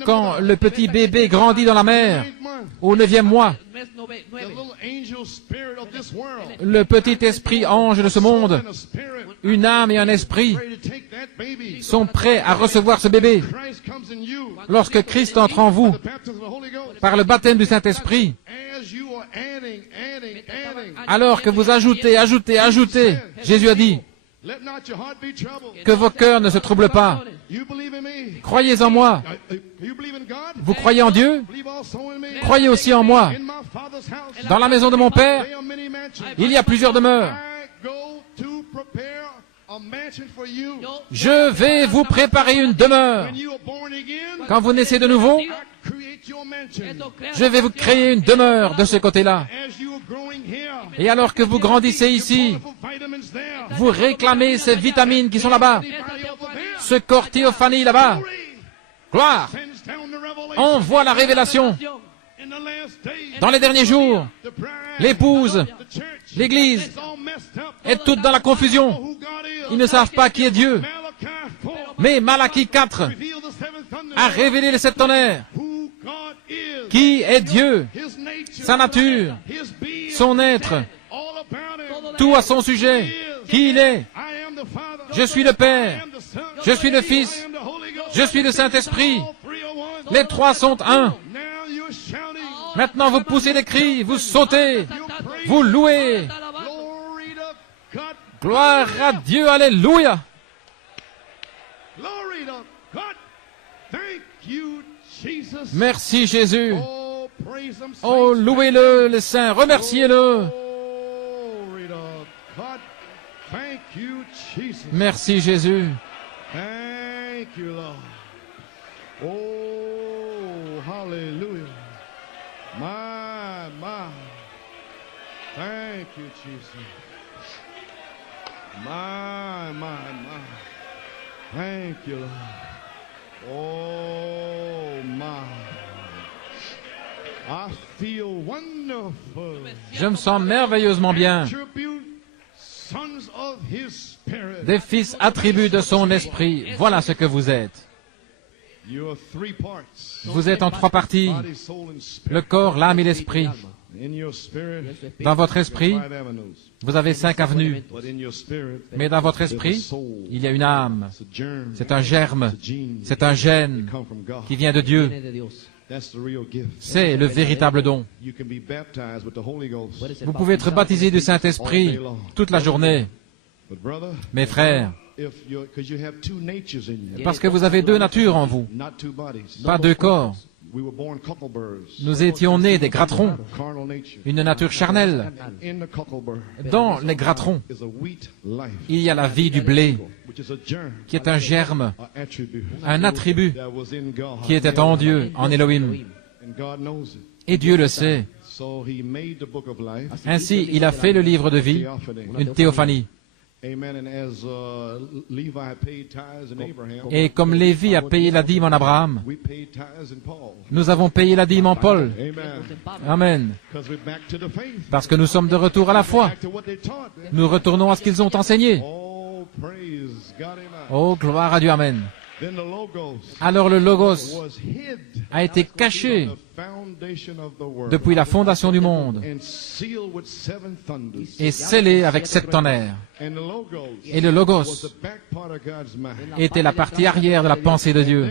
Quand le petit bébé grandit dans la mère, au 9e mois, le petit esprit ange de ce monde, une âme et un esprit sont prêts à recevoir ce bébé. Lorsque Christ entre en vous, par le baptême du Saint-Esprit, alors que vous ajoutez, Jésus a dit, que vos cœurs ne se troublent pas. Croyez en moi. Vous croyez en Dieu? Croyez aussi en moi. Dans la maison de mon Père, il y a plusieurs demeures. Je vais vous préparer une demeure. Quand vous naissez de nouveau, je vais vous créer une demeure de ce côté-là. Et alors que vous grandissez ici, vous réclamez ces vitamines qui sont là-bas. Ce corps théophanie là-bas. Gloire. On voit la révélation. Dans les derniers jours, l'épouse, l'Église, est toute dans la confusion. Ils ne savent pas qui est Dieu. Mais Malachie 4 a révélé les 7 tonnerres. Qui est Dieu? Sa nature, son être, tout à son sujet. Qui il est? Je suis le Père, je suis le Fils, je suis le Saint-Esprit. Les 3 sont un. Maintenant vous poussez des cris, vous sautez, vous louez. Gloire à Dieu, alléluia. Merci Jésus. Oh, louez-le, les saints, remerciez-le. Merci Jésus. Oh, hallelujah. My. Thank you, Jesus. My. Thank you, Lord. Oh, my. I feel wonderful. Je me sens merveilleusement bien. Des fils attributs de son esprit. Voilà ce que vous êtes. Vous êtes en 3 parties. Le corps, l'âme et l'esprit. Dans votre esprit, vous avez 5 avenues. Mais dans votre esprit, il y a une âme. C'est un germe. C'est un gène qui vient de Dieu. C'est le véritable don. Vous pouvez être baptisé du Saint-Esprit toute la journée. Mes frères, parce que vous avez deux natures en vous, pas deux corps. Nous étions nés des gratterons, une nature charnelle. Dans les gratterons, il y a la vie du blé, qui est un germe, un attribut qui était en Dieu, en Elohim. Et Dieu le sait. Ainsi, il a fait le livre de vie, une théophanie. Et comme Lévi a payé la dîme en Abraham, nous avons payé la dîme en Paul. Amen. Parce que nous sommes de retour à la foi. Nous retournons à ce qu'ils ont enseigné. Oh, gloire à Dieu. Amen. Alors le Logos a été caché depuis la fondation du monde et scellé avec 7 tonnerres. Et le Logos était la partie arrière de la pensée de Dieu.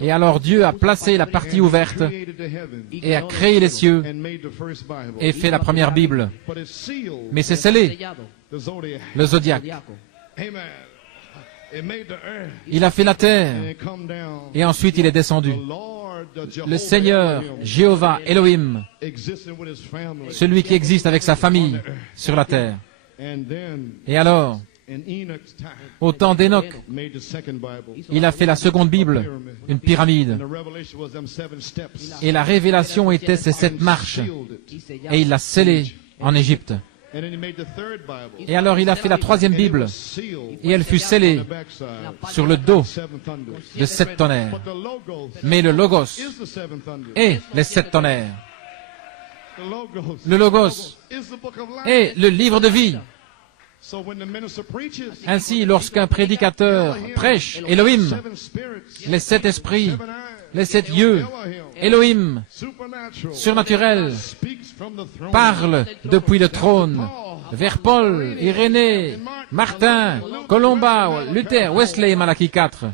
Et alors Dieu a placé la partie ouverte et a créé les cieux et fait la première Bible. Mais c'est scellé, le zodiaque. Il a fait la terre et ensuite il est descendu. Le Seigneur, Jéhovah, Elohim, celui qui existe avec sa famille sur la terre. Et alors, au temps d'Enoch, il a fait la seconde Bible, une pyramide. Et la révélation était ces 7 marches. Et il l'a scellée en Égypte. Et alors il a fait la troisième Bible, et elle fut scellée sur le dos de 7 tonnerres. Mais le Logos est les 7 tonnerres. Le Logos est le livre de vie. Ainsi, lorsqu'un prédicateur prêche Elohim, les 7 esprits, les 7 yeux, Elohim, surnaturel, parle depuis le trône vers Paul, Irénée, Martin, Colomba, Luther, Wesley et Malachie 4.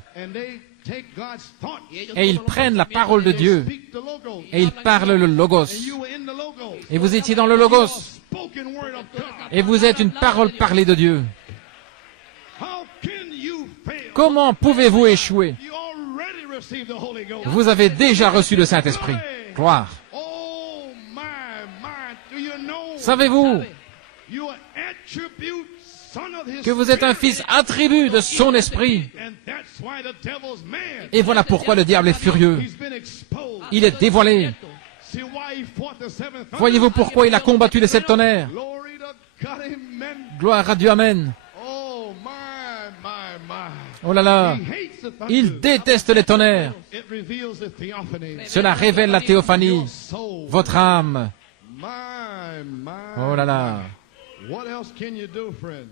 Et ils prennent la parole de Dieu et ils parlent le Logos. Et vous étiez dans le Logos. Et vous êtes une parole parlée de Dieu. Comment pouvez-vous échouer? Vous avez déjà reçu le Saint-Esprit. Gloire. Savez-vous que vous êtes un fils attribut de son esprit? Et voilà pourquoi le diable est furieux. Il est dévoilé. Voyez-vous pourquoi il a combattu les 7 tonnerres? Gloire à Dieu, amen. Oh là là, il déteste les tonnerres. Cela révèle la théophanie, votre âme. Oh là là.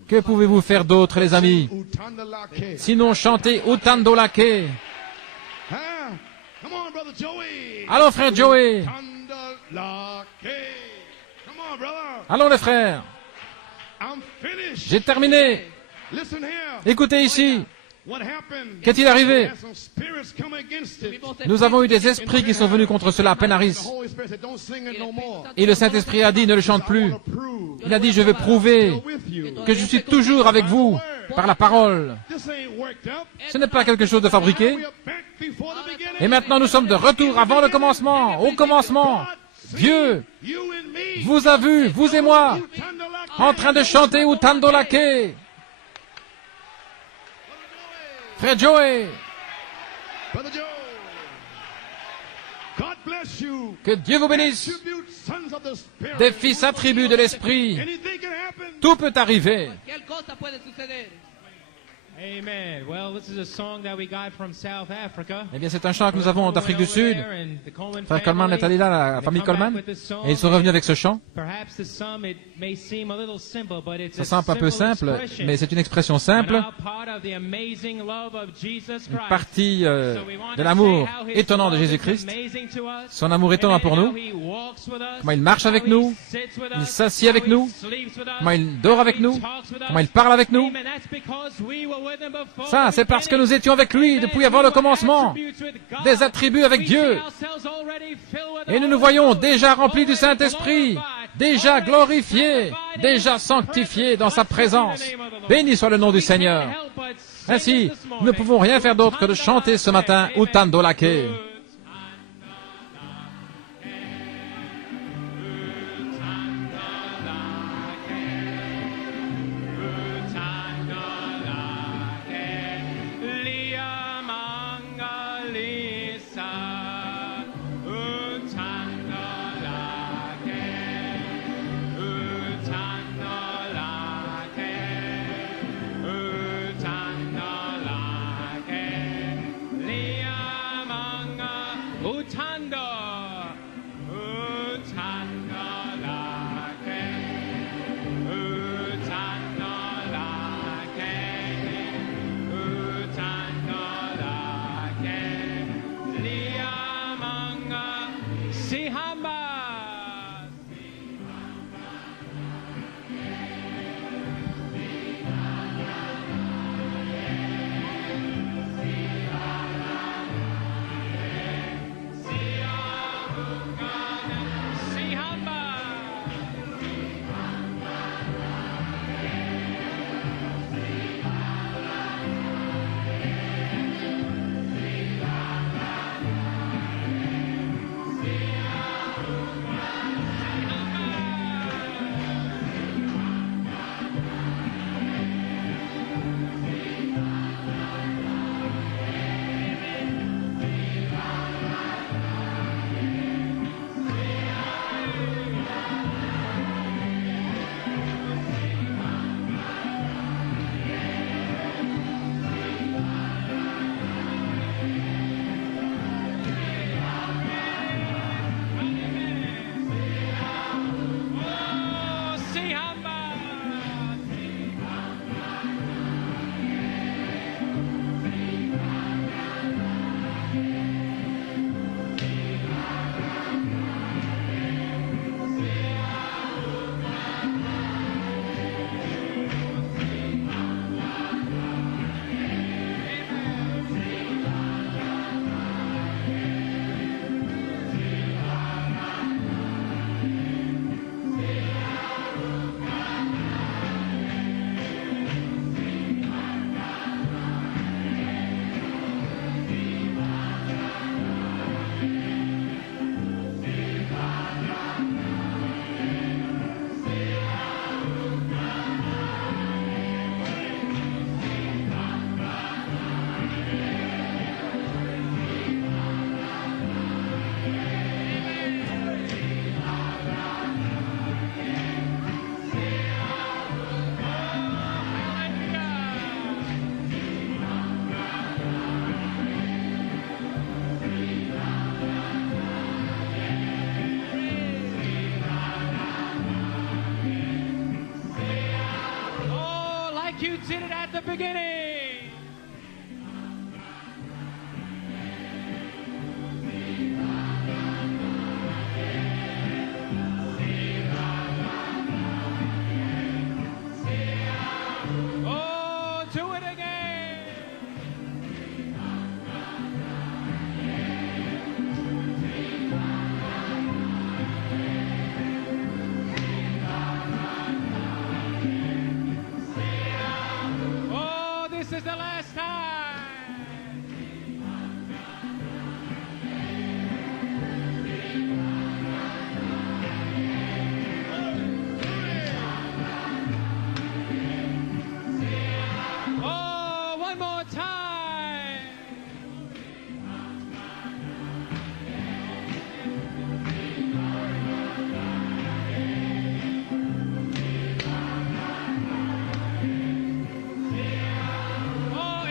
Que pouvez-vous faire d'autre, les amis? Sinon chanter Utandolake. Allons, frère Joey. Allons, les frères. J'ai terminé. Écoutez ici. Qu'est-il arrivé? Nous avons eu des esprits qui sont venus contre cela à Penaris. Et le Saint-Esprit a dit, ne le chante plus. Il a dit, je vais prouver que je suis toujours avec vous par la parole. Ce n'est pas quelque chose de fabriqué. Et maintenant, nous sommes de retour avant le commencement, au commencement. Dieu vous a vu, vous et moi, en train de chanter Utandolake. Frère Joey, que Dieu vous bénisse. Des fils attributs de l'Esprit, tout peut arriver. Amen. Well, this is a song that we got from South Africa. Eh bien, c'est un chant que nous avons d'Afrique du Sud. Frère Coleman est allé là, la famille Coleman, et ils sont revenus avec ce chant. Ça semble un peu simple, mais c'est une expression simple. Une partie de l'amour étonnant de Jésus-Christ. Son amour étonnant pour nous. Comment il marche avec nous. Il s'assied avec nous. Comment il dort avec nous. Comment il parle avec nous. Ça, c'est parce que nous étions avec lui depuis avant le commencement, des attributs avec Dieu. Et nous nous voyons déjà remplis du Saint-Esprit, déjà glorifiés, déjà sanctifiés dans sa présence. Béni soit le nom du Seigneur. Ainsi, nous ne pouvons rien faire d'autre que de chanter ce matin Utando Lake. You did it at the beginning. Oh, do it again. This is the last time. Oh, one more time.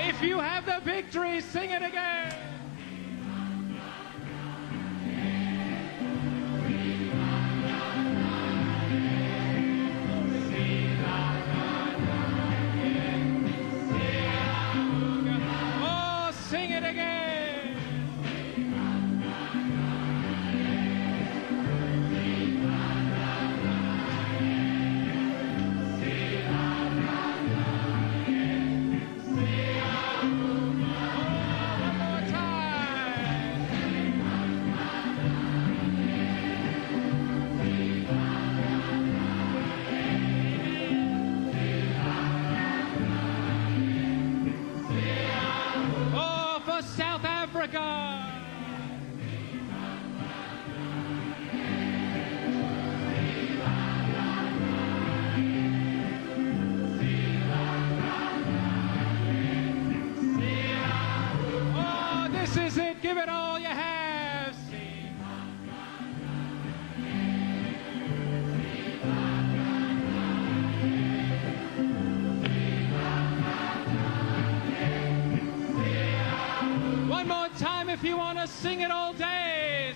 If you have the victory, sing it again. Oh, sing it again. gonna sing it all day.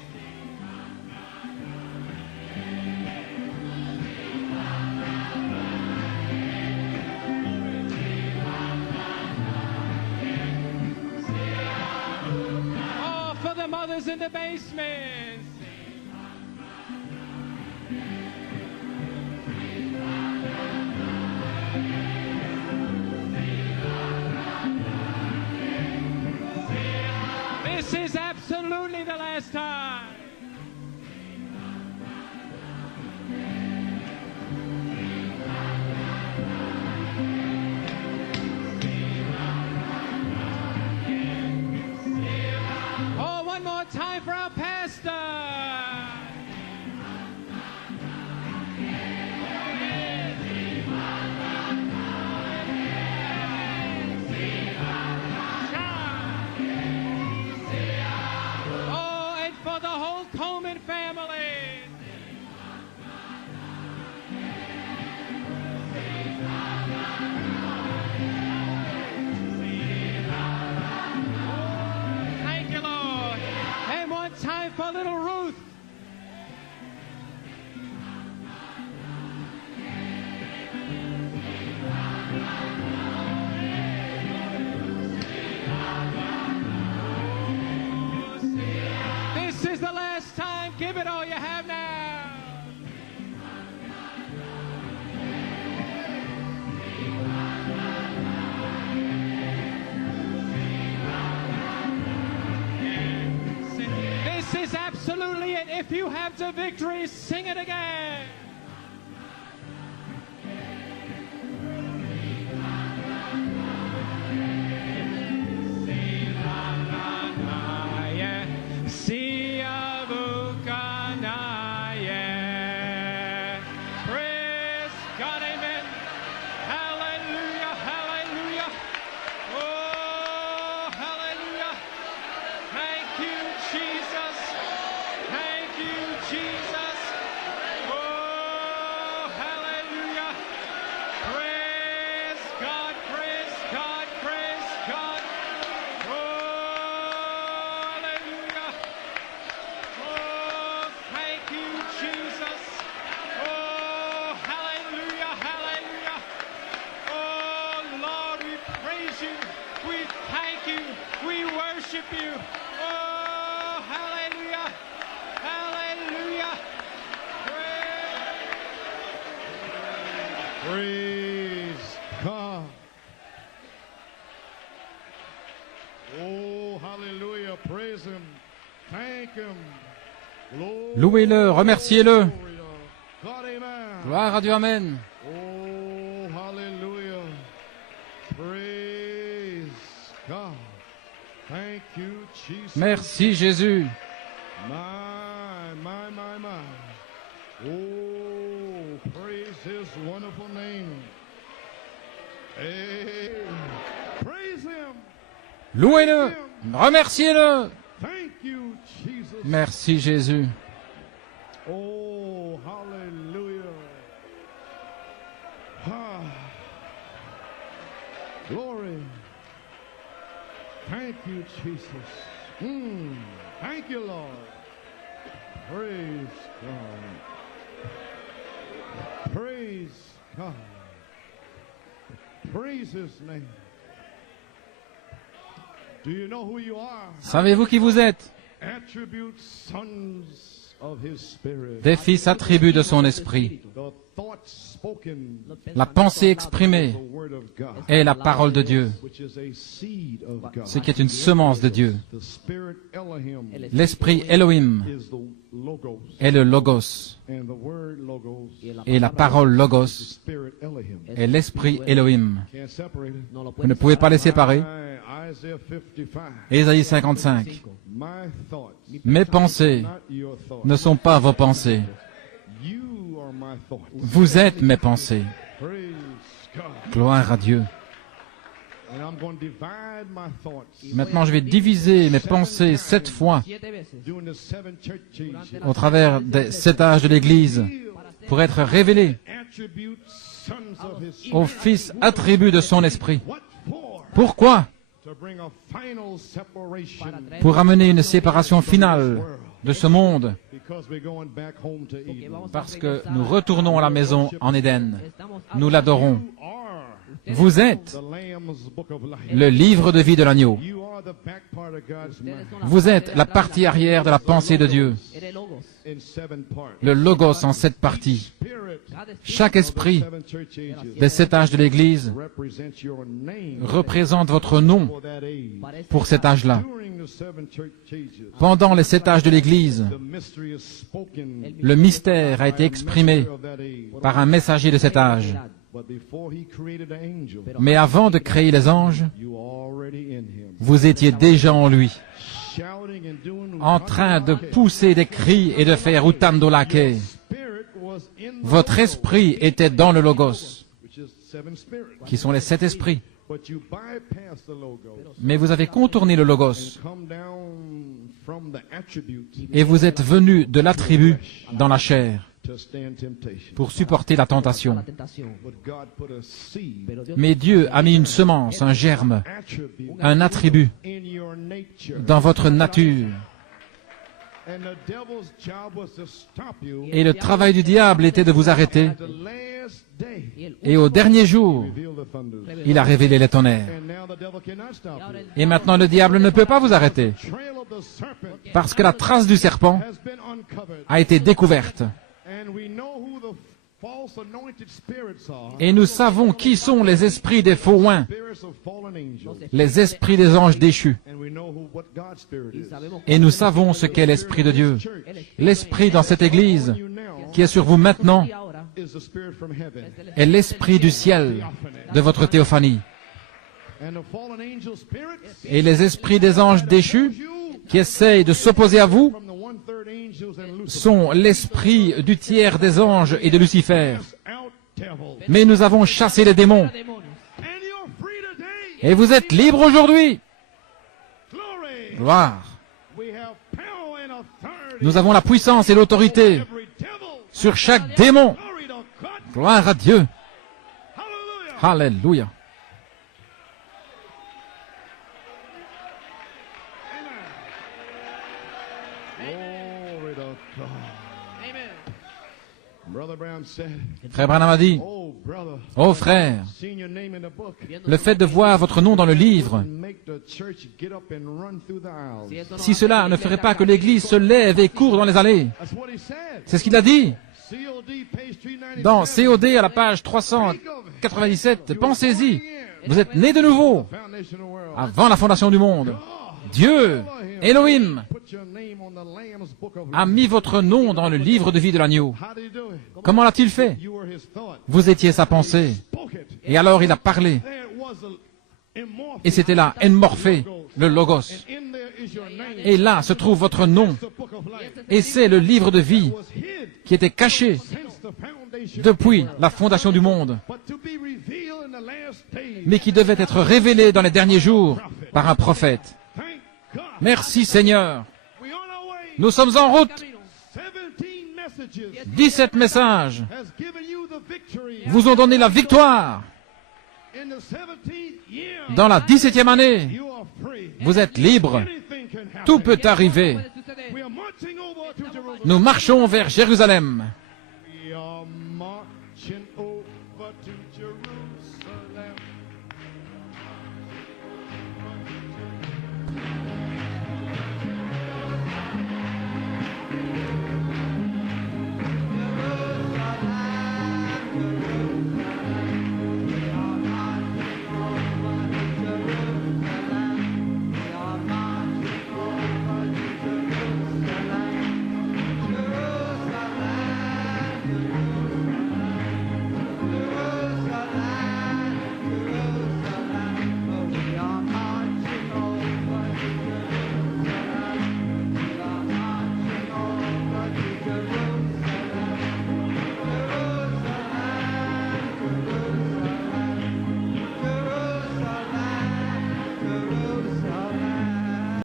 Oh, for the mothers in the basement. This is absolutely the last time. Oh, one more time for our pastor. For the whole Coleman family. Thank you, Lord. And one time for little Ruth. This is the last time. Give it all you have now. This is absolutely it. If you have the victory, sing it again. You. Oh, hallelujah! Hallelujah! Praise God! Oh, hallelujah! Praise Him! Thank Him! Louez-le, remerciez-le. God, amen. Gloire à Dieu, amen. Oh, hallelujah! Praise God! Thank you, Jesus. Merci Jésus. My. Oh, praise His wonderful name. Hey, praise Him. Louez-le, remerciez-le. Thank you, Jesus. Merci Jésus. Oh, hallelujah. Ah, glory. Thank you, Jesus. Thank you, Lord. Praise God. Praise God. Praise His name. Do you know who you are? Savez-vous qui vous êtes? Attribute sons of His Spirit. Des fils attributs de son esprit. The thoughts spoken, La pensée exprimée the word of God, est la parole de Dieu, which is a seed of God. ce qui est une semence de Dieu. The Spirit Elohim L'esprit Elohim is the logos, est le logos, and the word logos, et la parole the logos Spirit Elohim. est l'esprit Elohim. Can't separate it. Vous ne pouvez pas les séparer. Isaiah 55. Ésaïe 55. My thoughts, Mes pensées not your thoughts. ne sont pas vos pensées. You are my thoughts. Vous êtes mes pensées. Praise God. Gloire à Dieu. And I'm going to divide my thoughts Maintenant, je vais diviser mes pensées 7 fois during the 7 churches au travers des 7 âges de l'Église pour être révélé attribute sons of His au Fils attribut de son esprit. What for? Pourquoi? To pour amener une séparation finale de ce monde, parce que nous retournons à la maison en Éden. Nous l'adorons. Vous êtes le livre de vie de l'agneau. Vous êtes la partie arrière de la pensée de Dieu. Le Logos en 7 parties. Chaque esprit des 7 âges de l'Église représente votre nom pour cet âge-là. Pendant les 7 âges de l'Église, le mystère a été exprimé par un messager de cet âge. Mais avant de créer les anges, vous étiez déjà en lui, en train de pousser des cris et de faire utandolake. Votre esprit était dans le Logos, qui sont les 7 esprits. Mais vous avez contourné le Logos et vous êtes venu de l'attribut dans la chair pour supporter la tentation. Mais Dieu a mis une semence, un germe, un attribut dans votre nature. Et le travail du diable était de vous arrêter. Et au dernier jour, il a révélé les tonnerres. Et maintenant, le diable ne peut pas vous arrêter, parce que la trace du serpent a été découverte. Et nous savons qui sont les esprits des faux oints, les esprits des anges déchus. Et nous savons ce qu'est l'Esprit de Dieu. L'Esprit dans cette Église, qui est sur vous maintenant, est l'Esprit du ciel de votre théophanie. Et les esprits des anges déchus, qui essayent de s'opposer à vous, sont l'esprit du tiers des anges et de Lucifer. Mais nous avons chassé les démons. Et vous êtes libres aujourd'hui. Gloire. Nous avons la puissance et l'autorité sur chaque démon. Gloire à Dieu. Alléluia. Frère Branham a dit, « Oh frère, le fait de voir votre nom dans le livre, si cela ne ferait pas que l'Église se lève et court dans les allées. » C'est ce qu'il a dit. Dans COD à la page 397, pensez-y, vous êtes nés de nouveau, avant la fondation du monde. Dieu, Elohim, a mis votre nom dans le livre de vie de l'agneau. Comment l'a-t-il fait? Vous étiez sa pensée. Et alors il a parlé. Et c'était là, Enmorphé, le Logos. Et là se trouve votre nom. Et c'est le livre de vie qui était caché depuis la fondation du monde, mais qui devait être révélé dans les derniers jours par un prophète. Merci Seigneur. Nous sommes en route. 17 messages vous ont donné la victoire. Dans la 17e année, vous êtes libre. Tout peut arriver. Nous marchons vers Jérusalem.